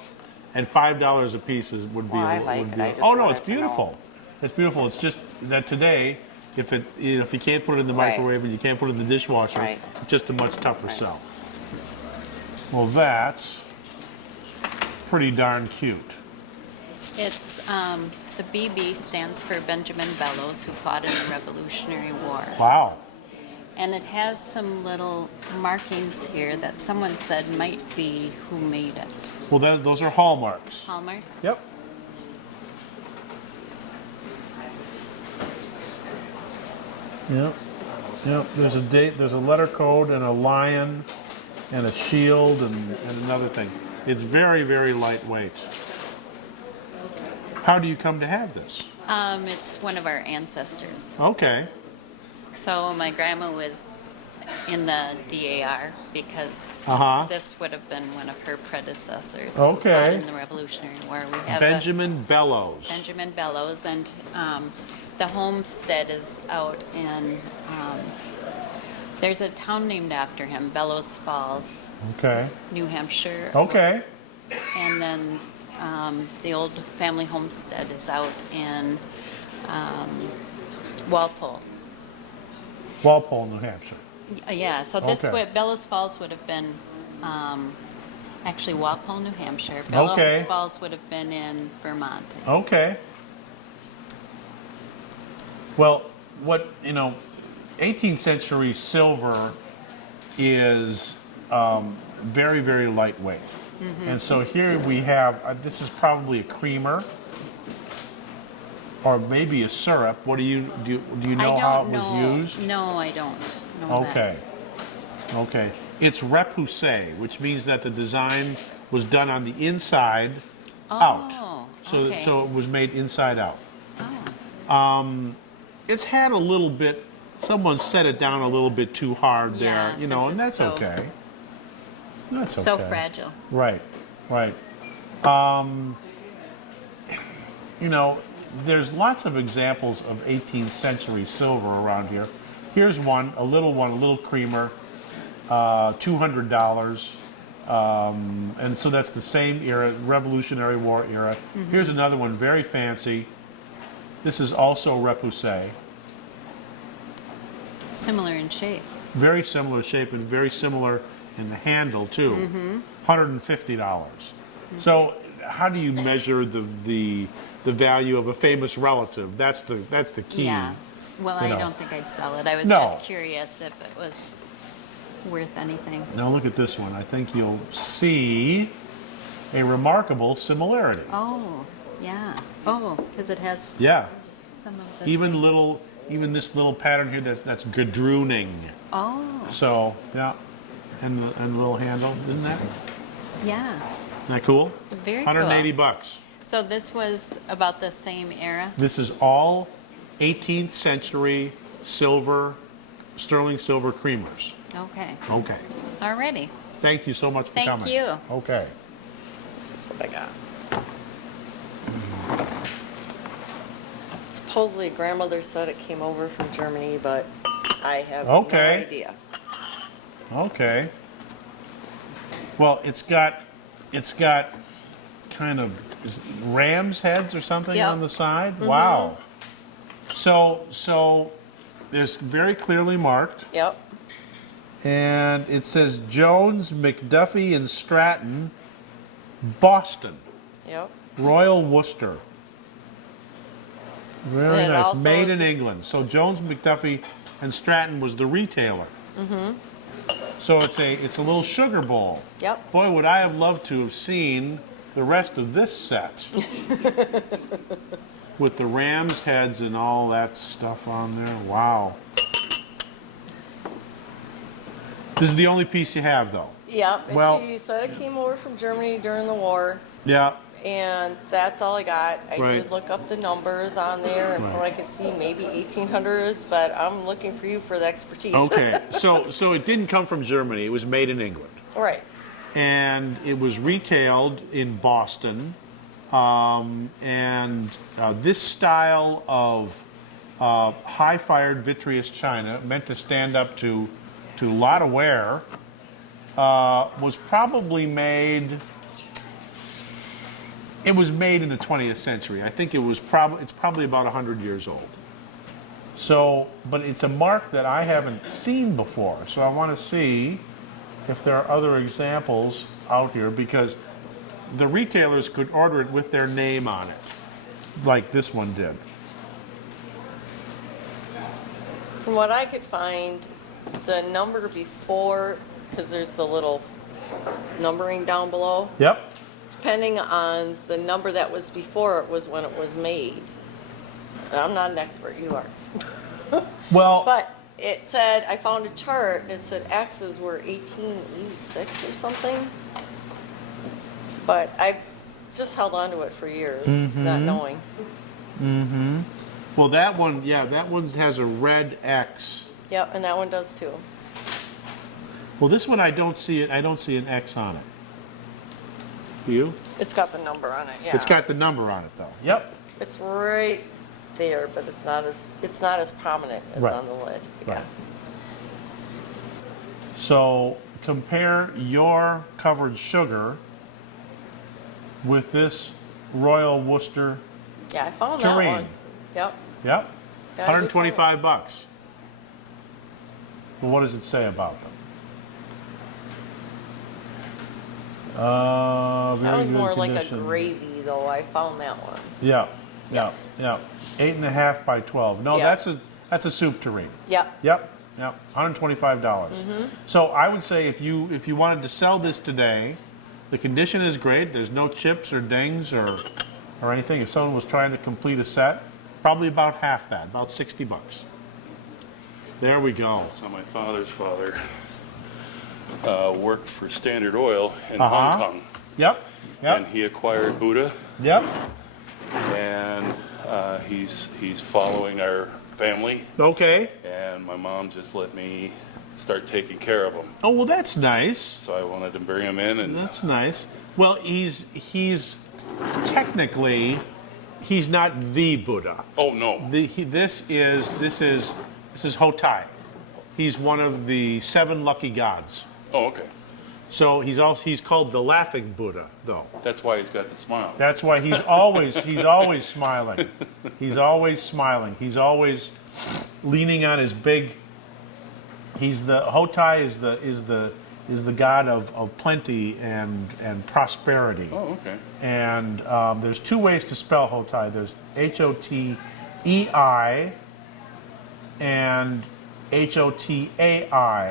and $5 a piece would be. Well, I like it. I just oh no, wanted it's to know. beautiful. It's beautiful. It's just that today, if you can't put it in the Right. microwave and you can't put it in the dishwasher, Right. it's just a much tougher sell. Well, that's pretty darn cute. It's, the BB stands for Benjamin Bellows, who fought in the Revolutionary War. Wow. And it has some little markings here that someone said might be who made it. Well, those are hallmarks. Hallmarks? Yep. Yep. There's a date. There's a letter code and a lion, and a shield and another thing. It's very, very lightweight. How do you come to have this? It's one of our ancestors. Okay. So my grandma was in the DAR because this would have been one of her predecessors who fought Okay. in the Revolutionary War. We have Benjamin Bellows. Benjamin Bellows, and the homestead is out in, there's a town named after him, Bellows Falls, Okay. New Hampshire. Okay. And then the old family homestead is out in Walpole. Walpole, New Hampshire. Yeah, so this Okay. Bellows Falls would have been actually Walpole, New Hampshire. Bellows Okay. Falls would have been in Vermont. Okay. Well, 18th century silver is very, very lightweight. And so here we have, this is probably a creamer or maybe a syrup. What do you know how it was used? No, I don't know that. Okay. It's repoussé, which means that the design was done on the inside out. Okay. So it was made inside out. Oh. It's had a little bit, someone set it down a little bit too hard Yeah, there, and since that's it's okay. That's okay. So fragile. Right. There's lots of examples of 18th century silver around here. Here's one, a little creamer, $200. And so that's the same era, Revolutionary War era. Here's another one, very fancy. This is also repoussé. Similar in shape. Very similar shape and very similar in the handle too. $150. So how do you measure the value of a famous relative? That's the key. Yeah. Well, I know. don't think I'd sell it. I was No. just curious if it was worth anything. Now look at this one. I think you'll see a remarkable similarity. Oh, yeah. Oh, because it has Yeah. some of the Even same- even this little pattern here that's gadrooning. Oh, So yeah, and the little handle, isn't that yeah. cool? Very $180 cool. bucks. So this was about the same era? This is all 18th century silver, sterling silver creamers. Okay. Okay. Alrighty. Thank you so much for Thank coming. you. Okay. This is what I got. Supposedly grandmother said it came over from Germany, but I have Okay. no idea. Okay. Well, it's got kind of ram's heads or something Yep. on the side. Wow. So there's very clearly marked, Yep. and it says Jones, McDuffie, and Stratton, Boston, Yep. Royal Worcester. Very And it nice. also Made in is- England. So Jones, McDuffie, and Stratton was the retailer. So it's a little sugar bowl. Yep. Boy, would I have loved to have seen the rest of this set with the ram's heads and all that stuff on there. Wow. This is the only piece you have, though. Yep. And Well- she said it came over from Germany during the war, Yeah. and that's all I got. I Right. did look up the numbers on there, and from what I could see, maybe 1800s, but I'm looking for you for the expertise. Okay. So it didn't come from Germany. It was made in England. Right. And it was retailed in Boston. This style of high-fired vitreous china, meant to stand up to a lot of wear, was probably made. It was made in the 20th century. I think it's probably about 100 years old. So, but it's a mark that I haven't seen before. So I want to see if there are other examples out here, because the retailers could order it with their name on it, like this one did. From what I could find, the number before, because there's the little numbering down below, Yep. depending on the number that was before it was when it was made. I'm not an expert, you are. Well, But it said, I found a chart, and it said X's were 1886 or something. But I just held on to it for years, not knowing. well, that one, yeah, that one has a red X. Yep, and that one does too. Well, this one I don't see it. I don't see an X on it. Do you? It's got the number on it, yeah. It's got the number on it, though. Yep. It's right there, but it's not as prominent as Right. on the lid. Right. Yeah. So compare your covered sugar with this Royal Worcester. Yeah, I found Terrain. that one. Yep. Yep. Yeah, I did find 125 bucks. Well, what does it say about them? Very That was good more like a condition. gravy, though. I found that one. Yeah, yeah, yeah. 8.5 by 12. No, Yeah. that's a soup tureen. Yep. Yep, yep. $125. So I would say if you wanted to sell this today, the condition is great. There's no chips or dings or anything. If someone was trying to complete a set, probably about half that, about 60 bucks. There we go. So my father's father worked for Standard Oil in Uh-huh. Hong Kong, Yep, and yep, he acquired Buddha, yep. and he's following our family, Okay. and my mom just let me start taking care of him. Oh, well, that's nice. So I wanted to bring him in, and That's nice. Well, he's technically he's not the Buddha. oh no, This is Hotai. He's one of the 7 lucky gods. oh okay, So he's called the laughing Buddha, though. That's why he's got the smile. That's why he's always smiling. He's always smiling. He's always leaning on his big. Hotai is the god of plenty and prosperity. Oh, okay. And there's two ways to spell Hotai. There's Hotei and Hotai.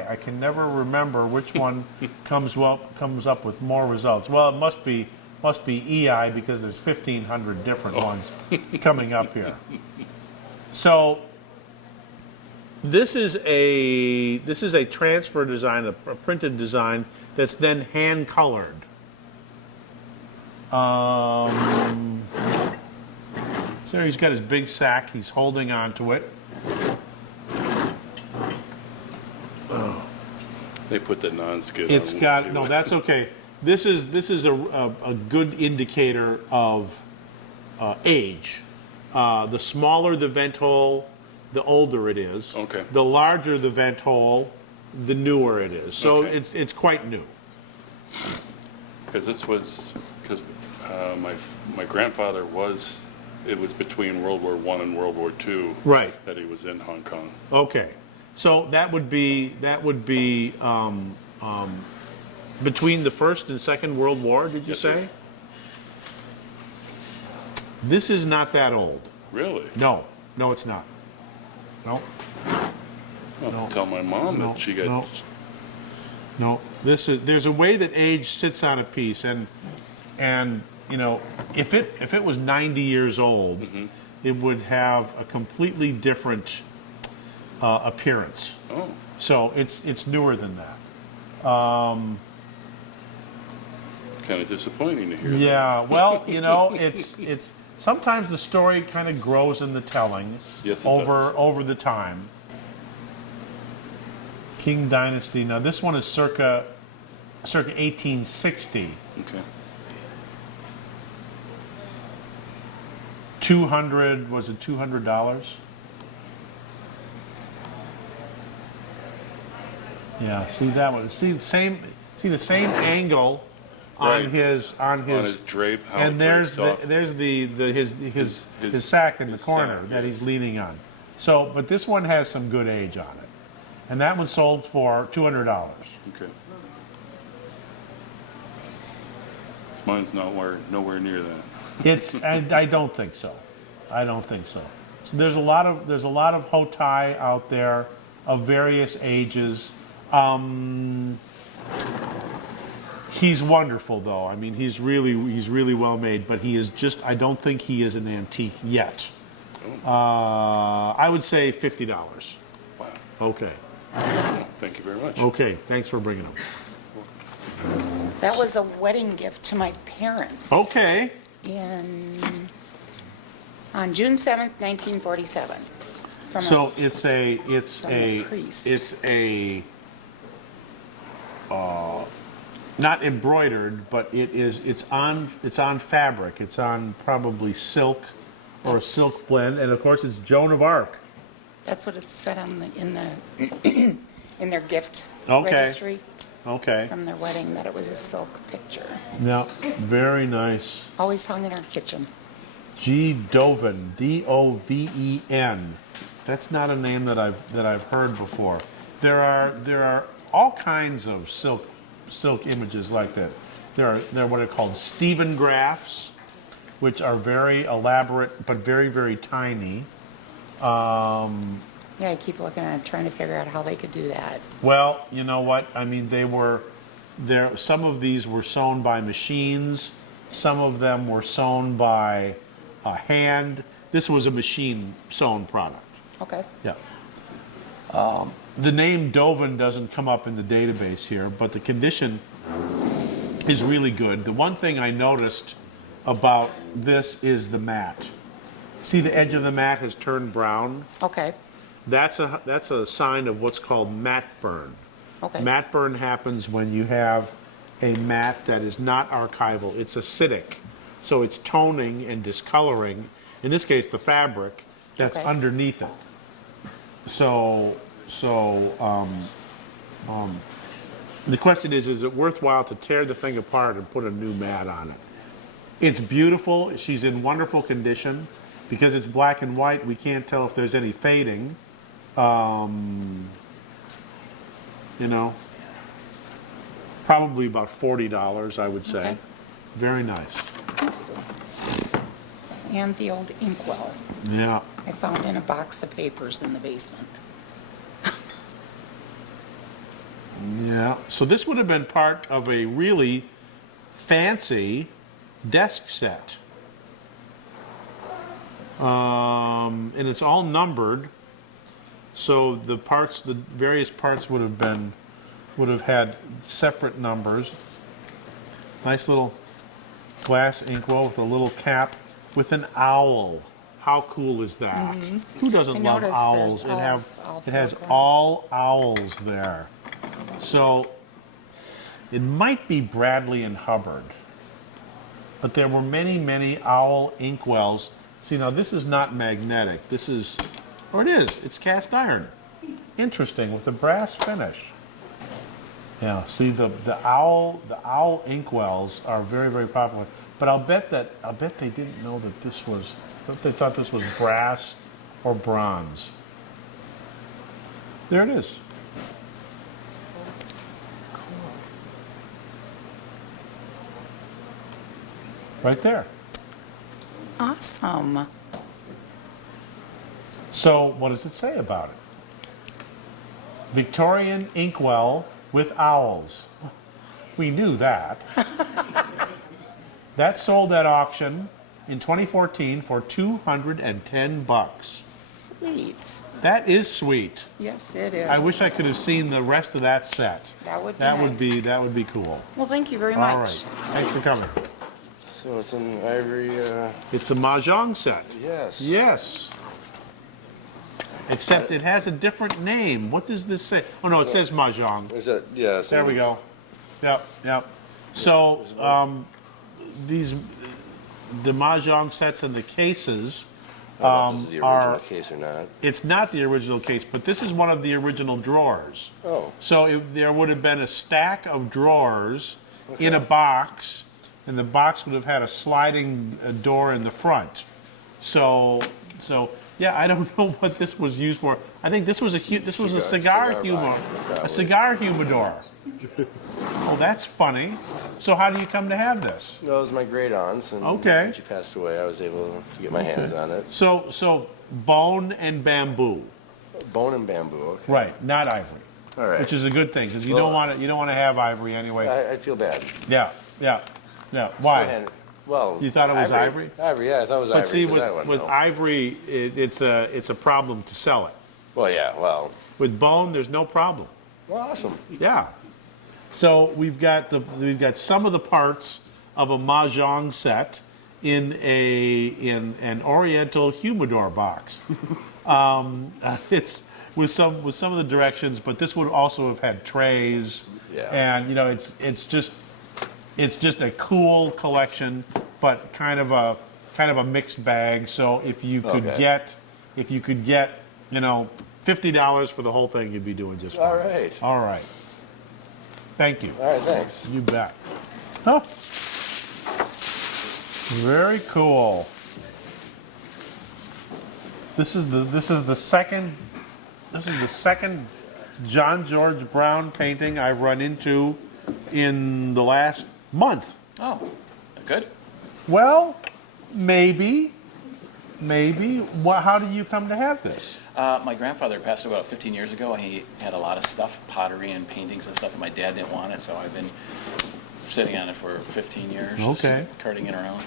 I can never remember which one comes up with more results. Well, it must be EI because there's 1,500 different ones coming up here. So this is a transfer design, a printed design that's then hand colored. So he's got his big sack. He's holding on to it. They put the non-skid It's on. got no. That's okay. This is a good indicator of age. The smaller the vent hole, the older it is. Okay. The larger the vent hole, the newer it is. So Okay. it's quite new. Because my grandfather was, it was between World War I and World War II. Right. That he was in Hong Kong. Okay. So that would be between the First and Second World War. Did you Yes, say? sir. This is not that old. Really? No, it's not. No. I'll have to tell my mom that she got. No. There's a way that age sits on a piece, and you know, if it was 90 years old, it would have a completely different appearance. Oh. So it's newer than that. Kind of disappointing to hear. Yeah, well, you know, it's sometimes the story kind of grows in the telling. Yes, it over does. over the time. Qing Dynasty. Now this one is circa 1860. Okay. 200, was it $200? Yeah, see that one. See the same angle on Right. his drape. How and it there's drapes off. his sack in the his corner sack, that yes. he's leaning on. So, but this one has some good age on it, and that one sold for $200. Okay. Mine's nowhere near that. I don't think so. I don't think so. So there's a lot of Hotai out there of various ages. He's wonderful though. I mean, he's really well made, but he is just. I don't think he is an antique yet. I would say $50. Wow. Okay. Thank you very much. Okay. Thanks for bringing him. That was a wedding gift to my parents. Okay. On June 7th, 1947. So it's a priest. not embroidered, but it's on fabric. It's on probably silk or a silk blend, and of course it's Joan of Arc. That's what it said in their gift Okay. registry Okay. from their wedding, that it was a silk picture. Now, very nice. Always hung in our kitchen. G. Doven, Doven. That's not a name that I've heard before. There are all kinds of silk images like that. There are what are called Stephen graphs, which are very elaborate but very, very tiny. Yeah, I keep looking at it, trying to figure out how they could do that. Well, you know what? I mean, some of these were sewn by machines. Some of them were sewn by hand. This was a machine sewn product. Okay. Yeah. The name Doven doesn't come up in the database here, but the condition is really good. The one thing I noticed about this is the mat. See, the edge of the mat has turned brown. Okay. That's a sign of what's called mat burn. Okay. Mat burn happens when you have a mat that is not archival. It's acidic, so it's toning and discoloring. In this case, the fabric that's Okay. underneath it. The question is it worthwhile to tear the thing apart and put a new mat on it? It's beautiful. She's in wonderful condition. Because it's black and white, we can't tell if there's any fading. You know, probably about $40, I would say. Okay. Very nice. And the old inkwell Yeah. I found in a box of papers in the basement. Yeah. So this would have been part of a really fancy desk set. And it's all numbered. So the parts, the various parts would have had separate numbers. Nice little glass inkwell with a little cap with an owl. How cool is that? Who doesn't love noticed owls? there's owls all It has four corners. all owls there. So it might be Bradley and Hubbard, but there were many, many owl inkwells. See, now this is not magnetic. This is, or it is. It's cast iron. Interesting, with the brass finish. Yeah. See, the owl inkwells are very, very popular. But I'll bet they didn't know that this was. They thought this was brass or bronze. There it is. Right there. Awesome. So, what does it say about it? Victorian inkwell with owls. We knew that. That sold at auction in 2014 for $210. Sweet. That is sweet. Yes, it is. I wish I could have seen the rest of that set. That would be that nice. would be cool. Well, thank you very All much. right. Thanks for coming. So it's an ivory, It's a mahjong set. yes. Yes. Except it has a different name. What does this say? Oh no, it says mahjong. Is that, yes. There we go. Yep, yep. So the mahjong sets and the cases I don't know if this is the original are. case or not. It's not the original case, but this is one of the original drawers. Oh. So there would have been a stack of drawers in a box, and the box would have had a sliding door in the front. So yeah, I don't know what this was used for. I think this was a cigar cigar humidor, box, a probably. cigar humidor. Oh, that's funny. So how do you come to have this? No, it was my great aunt's, and Okay. when she passed away, I was able to get my hands on it. So bone and bamboo, Bone and bamboo, okay. right? Not ivory. All right. Which is a good thing because you Well, don't want to have ivory anyway. I feel bad. Yeah. Why? And- well, You thought it was ivory? Ivory, yeah, I thought it was But ivory. see, but I wouldn't with know. ivory, it's a problem to sell it. Well, yeah, well, With bone, there's no problem. awesome. Yeah. So we've got some of the parts of a mahjong set in an Oriental humidor box. It's with some of the directions, but this would also have had trays. Yeah. And it's just a cool collection, but kind of a mixed bag. So if you could Okay. get $50 for the whole thing, you'd be doing just fine. All right. All right. Thank you. All right, thanks. You bet. Huh. Very cool. This is the second John George Brown painting I've run into in the last month. Oh, good. Well, maybe. How did you come to have this? My grandfather passed away about 15 years ago, and he had a lot of stuff, pottery and paintings and stuff, and my dad didn't want it, so I've been sitting on it for 15 years, Okay. just carting it around.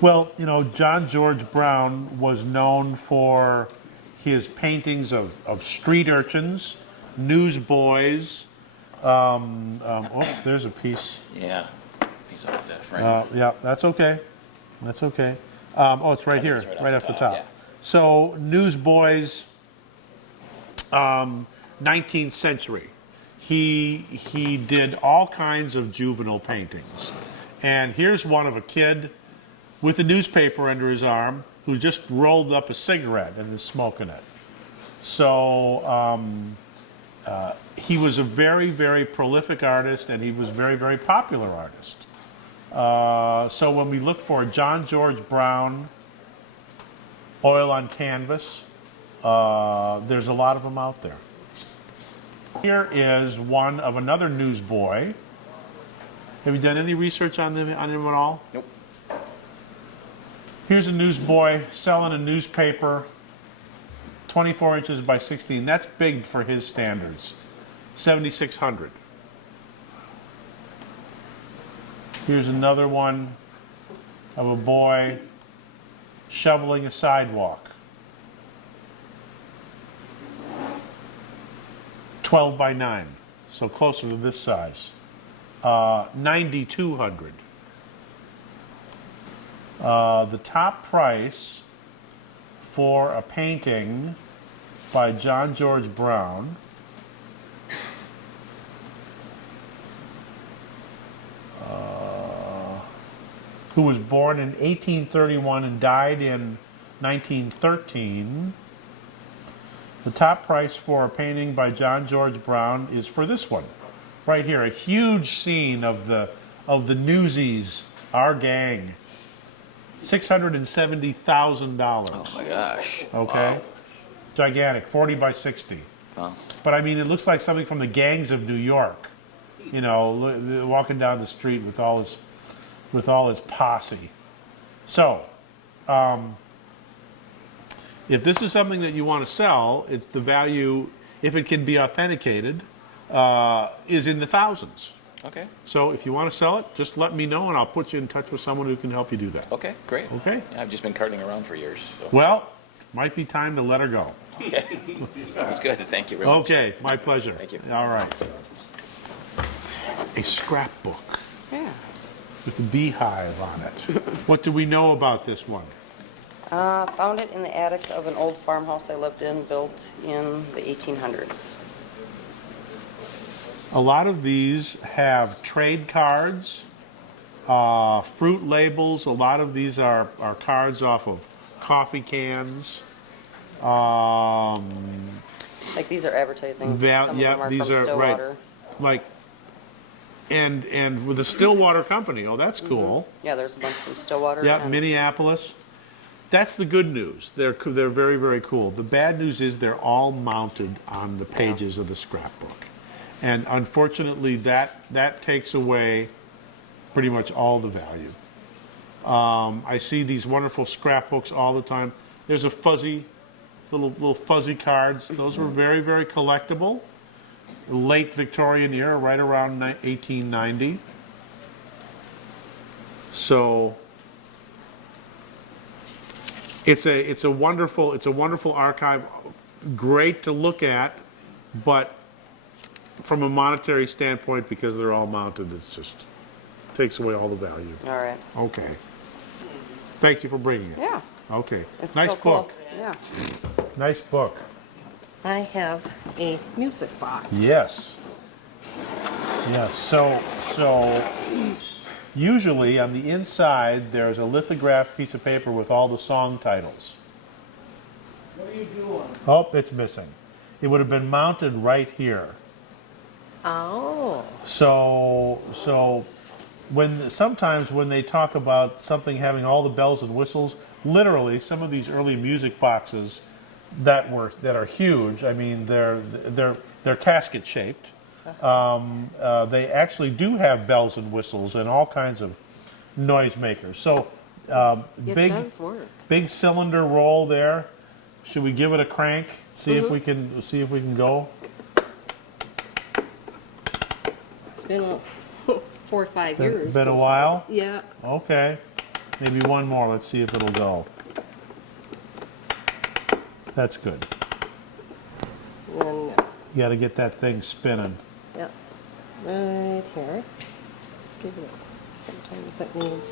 Well, John George Brown was known for his paintings of street urchins, newsboys. Oops, there's a piece. Yeah, he's off that frame. Yeah, that's okay. That's okay. It's right here, it's right off the top. yeah. So, newsboys, 19th century. He did all kinds of juvenile paintings. And here's one of a kid with a newspaper under his arm who just rolled up a cigarette and is smoking it. So, he was a very, very prolific artist, and he was a very, very popular artist. So when we look for John George Brown oil on canvas, there's a lot of them out there. Here is one of another newsboy. Have you done any research on him at all? Nope. Here's a newsboy selling a newspaper, 24 inches by 16. That's big for his standards. 7,600. Here's another one of a boy shoveling a sidewalk. 12 by 9, so closer to this size. 9,200. The top price for a painting by John George Brown who was born in 1831 and died in 1913. The top price for a painting by John George Brown is for this one, right here, a huge scene of the Newsies, our gang. $670,000. Oh my gosh. Okay, Wow. Gigantic, 40 by 60. Wow. But I mean, it looks like something from the gangs of New York. You know, walking down the street with all his posse. So, if this is something that you want to sell, it's the value, if it can be authenticated, is in the thousands. Okay. So if you want to sell it, just let me know and I'll put you in touch with someone who can help you do that. Okay, great. Okay. Yeah, I've just been carting around for years. So. Well, might be time to let her go. Okay. Sounds good. Thank you very much. Okay, my pleasure. Thank you. All right. A scrapbook Yeah. with a beehive on it. What do we know about this one? Found it in the attic of an old farmhouse I lived in, built in the 1800s. A lot of these have trade cards, fruit labels. A lot of these are cards off of coffee cans. Like these are advertising. Some of them are these from are Stillwater. right. Like, and with the Stillwater Company. Oh, that's cool. Yeah, there's a bunch from Stillwater. Yeah, and Minneapolis. That's the good news. They're very, very cool. The bad news is they're all mounted on the pages of the scrapbook. And unfortunately, that takes away pretty much all the value. I see these wonderful scrapbooks all the time. There's a fuzzy, little fuzzy cards. Those were very, very collectible. Late Victorian era, right around 1890. So it's a wonderful archive, great to look at, but from a monetary standpoint, because they're all mounted, it's just takes away all the value. All right. Okay. Thank you for bringing it. Yeah. Okay. It's Nice so cool. book. Yeah. Nice book. I have a music box. Yes. Yes. So usually on the inside there's a lithographed piece of paper with all the song titles. What are you doing? Oh, it's missing. It would have been mounted right here. Oh. So sometimes when they talk about something having all the bells and whistles, literally some of these early music boxes that are huge. I mean, they're casket shaped. They actually do have bells and whistles and all kinds of noisemakers. So It big does work. big cylinder roll there. Should we give it a crank? See if we can go. It's been 4 or 5 years. Been a since while? Yeah. Okay. Maybe one more. Let's see if it'll go. That's good. And You got to get that thing spinning. yeah, right here. Give it. Sometimes that means.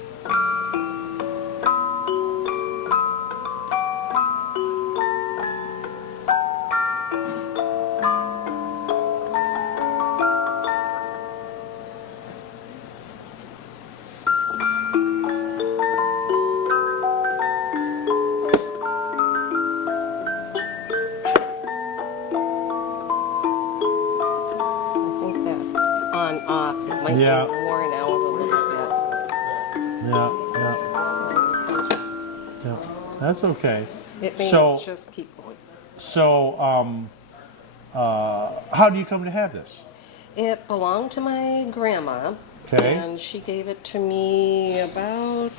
That's okay. It may So, just keep going. so how do you come to have this? It belonged to my grandma. Okay. And she gave it to me about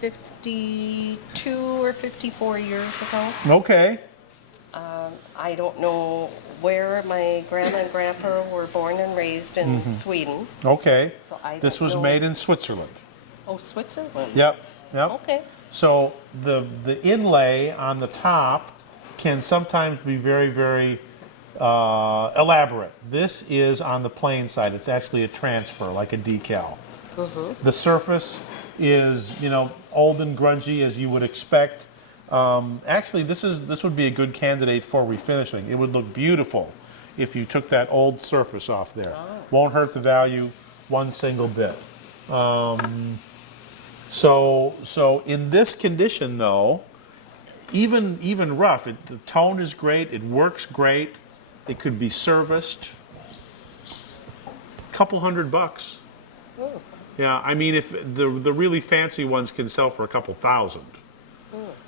52 or 54 years ago. Okay. I don't know where my grandma and grandpa were born and raised in Sweden. Okay. So I This don't was know- made in Switzerland. Oh, Switzerland. Yep. Yep. Okay. So the inlay on the top can sometimes be very, very elaborate. This is on the plain side. It's actually a transfer, like a decal. The surface is, old and grungy as you would expect. Actually, this would be a good candidate for refinishing. It would look beautiful if you took that old surface off there. Won't hurt the value one single bit. So in this condition, though, even rough, the tone is great. It works great. It could be serviced. Couple $100. Oh. Yeah, I mean, if the really fancy ones can sell for a couple thousand.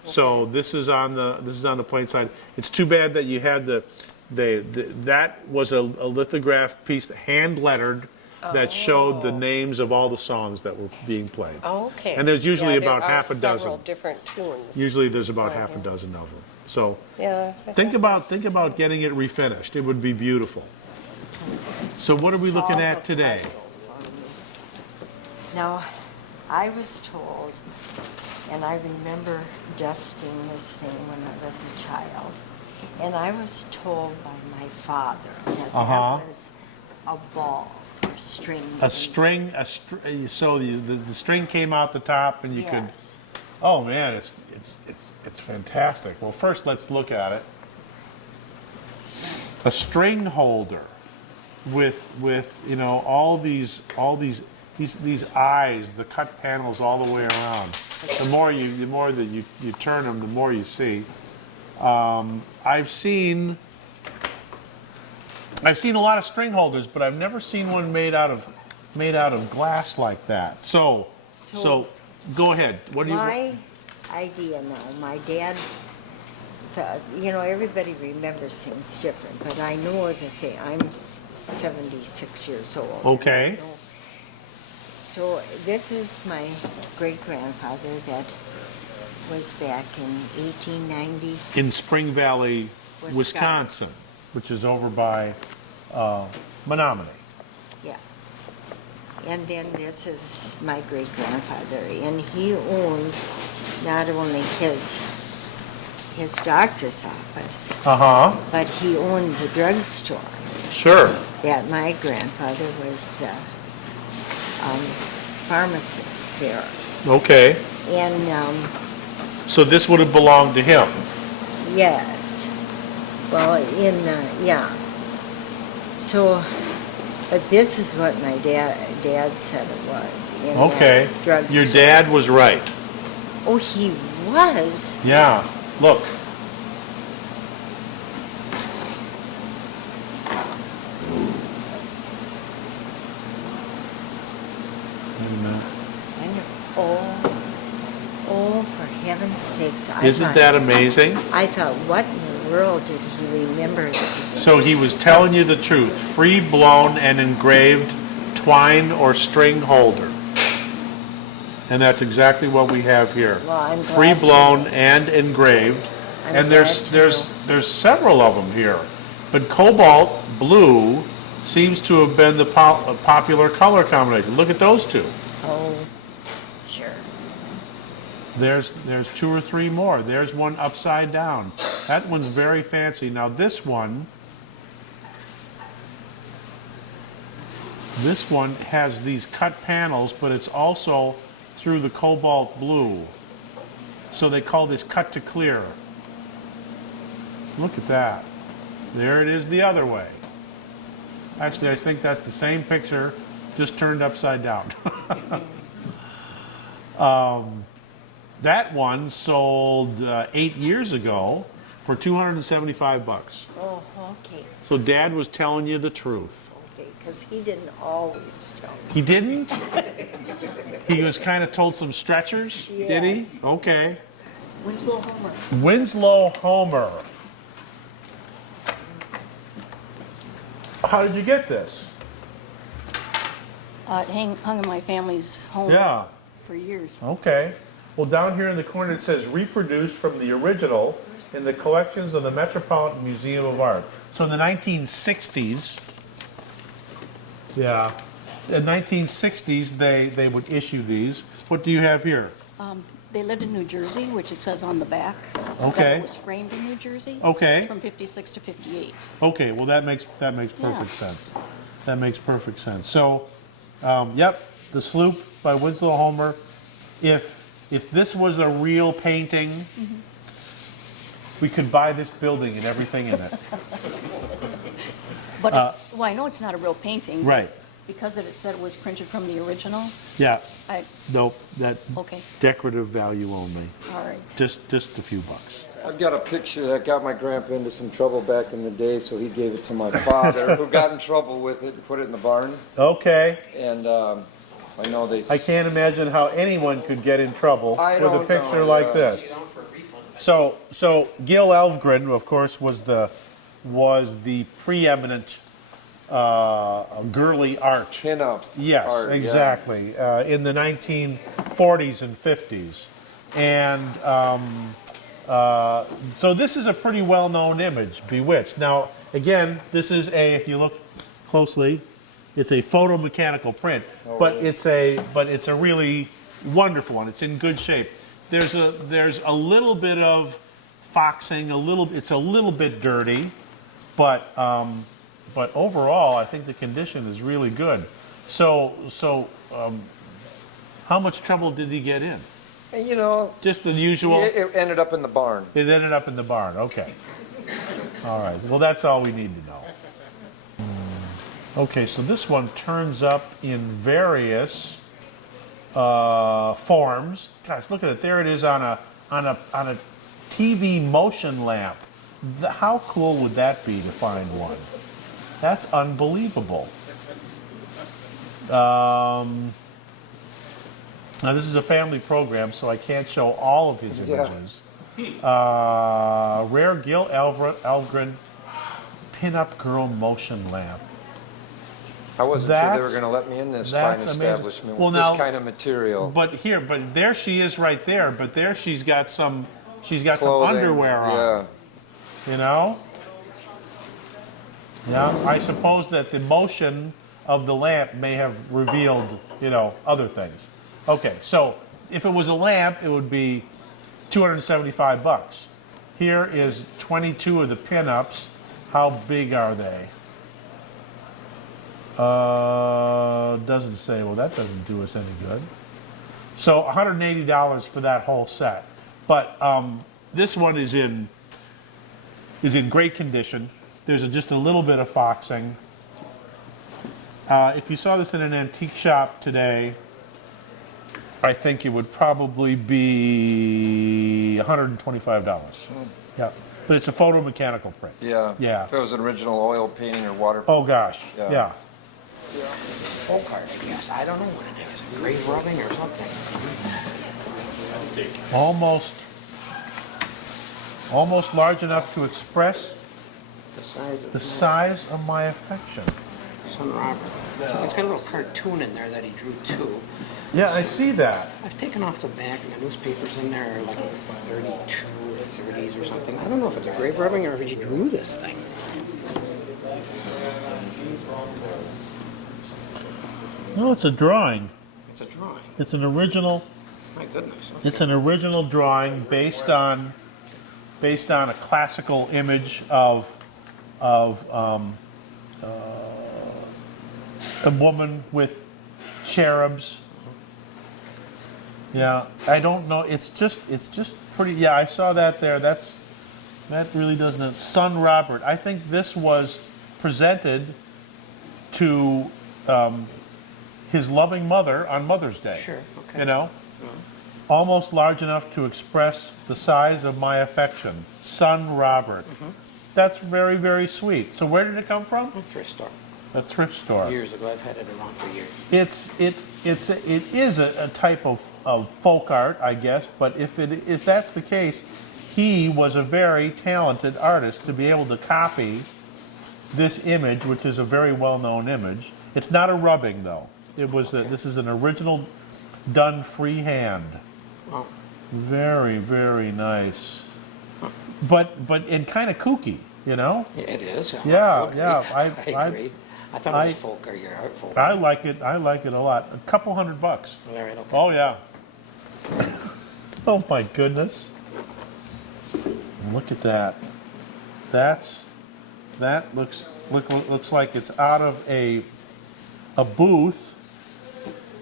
So this is on the plain side. It's too bad that you had that was a lithograph piece, hand lettered, that showed the names of all the songs that were being played. Okay. And there's usually Yeah, about half a There are dozen. several different tunes. Usually there's about half a dozen of them. So Yeah. think about getting it refinished. It would be beautiful. So what are we looking at today? Now, I was told, and I remember dusting this thing when I was a child, and I was told by my father that that was a ball for string. So the string came out the top, and you could. Oh man, it's fantastic. Well, first let's look at it. A string holder with all these eyes, the cut panels all the way around. The more that you turn them, the more you see. I've seen a lot of string holders, but I've never seen one made out of glass like that. So go ahead. What do you? My idea now, my dad, everybody remembers things different, but I know that I'm 76 years old. Okay. So this is my great-grandfather that was back in 1890. In Spring Valley, Wisconsin, which is over by Menominee. Yeah. And then this is my great-grandfather, and he owned not only his doctor's office, but he owned the drugstore. Sure. That my grandfather was the pharmacist there. Okay. And so this would have belonged to him. yes, well, yeah. So, but this is what my dad said it was. In Okay. that drugstore. Your dad was right. Oh, he was. Yeah. Look. Oh, for heaven's sakes! Isn't that amazing? I thought, what in the world did he remember? So he was telling you the truth. Free blown and engraved twine or string holder. And that's exactly what we have here. Well, I'm glad Free to blown and engraved. I'm And glad there's several of them here. But cobalt blue seems to have been the popular color combination. Look at those two. Oh, sure. There's two or three more. There's one upside down. That one's very fancy. Now this one has these cut panels, but it's also through the cobalt blue. So they call this cut to clear. Look at that. There it is the other way. Actually, I think that's the same picture, just turned upside down. That one sold 8 years ago for $275. Oh, okay. So Dad was telling you the truth. Okay, because he didn't always tell me. He didn't? He was kind of told some stretchers, did he? Okay. Winslow Homer. Winslow Homer. How did you get this? It hung in my family's home Yeah. for years. Okay. Well, down here in the corner it says reproduced from the original in the collections of the Metropolitan Museum of Art. So in the 1960s, yeah, in 1960s they would issue these. What do you have here? They lived in New Jersey, which it says on the back. Okay. That it was framed in New Jersey. Okay. From 56 to 58. Okay, well that makes perfect sense. That makes perfect sense. So, yep, the Sloop by Winslow Homer. If this was a real painting, we could buy this building and everything in it. But it's, well, I know it's not a real painting. but Right. Because it said it was printed from the original. Yeah. Nope, that Okay. decorative value only. All right. Just a few bucks. I've got a picture that got my grandpa into some trouble back in the day, so he gave it to my father, who got in trouble with it and put it in the barn. Okay. And I know they. I can't imagine how anyone could get in trouble with a don't picture know, like yeah. this. So Gil Elvgren, of course, was the preeminent girly art. Pin-up. Yes, art, exactly. In the 1940s and 50s, and so this is a pretty well-known image, Bewitched. Now, again, this is if you look closely, it's a photomechanical print, but it's a really wonderful one. It's in good shape. There's a little bit of foxing, it's a little bit dirty, but overall, I think the condition is really good. So how much trouble did he get in? You know, just the usual. It ended up in the barn. It ended up in the barn. Okay. All right. Well, that's all we need to know. Okay, so this one turns up in various forms. Gosh, look at it. There it is on a TV motion lamp. How cool would that be to find one? That's unbelievable. Now this is a family program, so I can't show all of his images. Rare Gil Elvgren Pin-Up Girl Motion Lamp. I wasn't sure they were going to let me in this fine establishment with this kind of material. But there she is right there. But there she's got some Clothing, underwear on. You know? Yeah, I suppose that the motion of the lamp may have revealed, other things. Okay, so if it was a lamp, it would be $275. Here is 22 of the pin-ups. How big are they? Doesn't say. Well, that doesn't do us any good. So $180 for that whole set. But this one is in great condition. There's just a little bit of foxing. If you saw this in an antique shop today, I think it would probably be $125. Yeah, but it's a photomechanical print. Yeah. Yeah. If it was an original oil painting or water. Oh gosh. Yeah. Folk art, I guess. I don't know what it is. Grave rubbing or something. Almost large enough to express the size of my affection. Son Robert. It's got a little cartoon in there that he drew too. Yeah, I see that. I've taken off the back and the newspapers in there are like the 32 or 30s or something. I don't know if it's a grave rubbing or if he drew this thing. No, it's a drawing. It's a drawing. It's an original. My goodness. Okay. It's an original drawing based on a classical image of a woman with cherubs. Yeah, I don't know. It's just pretty. Yeah, I saw that there. That really doesn't. Son Robert. I think this was presented to his loving mother on Mother's Day. Sure. Okay. You know, almost large enough to express the size of my affection. Son Robert. That's very, very sweet. So where did it come from? A thrift store. a thrift store. Years ago, I've had it around for years. It is a type of folk art, I guess. But if that's the case, he was a very talented artist to be able to copy this image, which is a very well-known image. It's not a rubbing though. It was this is an original done freehand. Wow. Very, very nice. But and kind of kooky, you know? It is. Yeah, I agree. yeah. I agree. I thought it was folk or your art folk. I like it. I like it a lot. A couple $100. All right, okay. Oh yeah. Oh my goodness. Look at that. That looks like it's out of a booth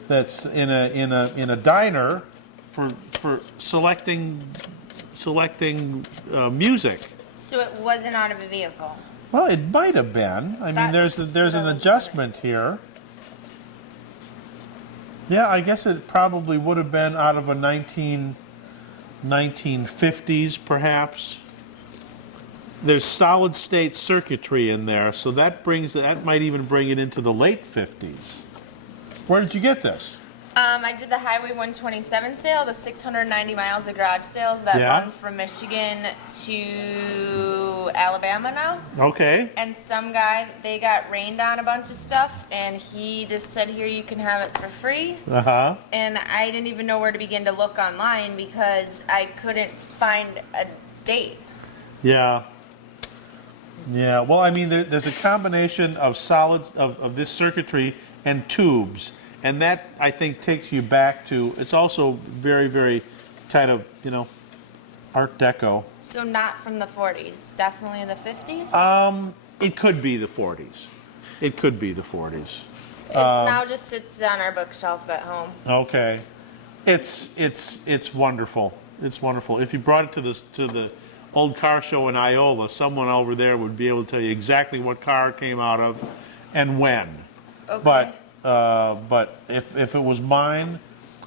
that's in a diner for selecting music. So it wasn't out of a vehicle. Well, it might have been. I mean, there's an adjustment here. Yeah, I guess it probably would have been out of a 1950s, perhaps. There's solid state circuitry in there, so that might even bring it into the late 50s. Where did you get this? I did the Highway 127 sale, the 690 miles of garage sales that run from Michigan to Alabama now. Okay. And some guy, they got rained on a bunch of stuff, and he just said, here, you can have it for free. Uh-huh. And I didn't even know where to begin to look online because I couldn't find a date. Yeah. Yeah, well, I mean, there's a combination of solids, of this circuitry and tubes. And that, I think, takes you back to, it's also very, very kind of, Art Deco. So not from the 40s, definitely the 50s? It could be the 40s. It could be the 40s. It now just sits on our bookshelf at home. Okay. It's wonderful. It's wonderful. If you brought it to the old car show in Iola, someone over there would be able to tell you exactly what car it came out of and when. Okay. But if it was mine,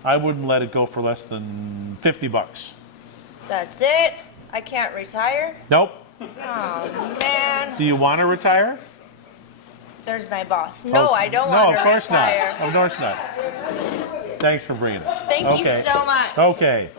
I wouldn't let it go for less than $50. That's it? I can't retire? Nope. Oh, man. Do you want to retire? There's my boss. No, I don't want to retire. No, of course not. Of course not. Thanks for bringing it. Thank you so much. Okay.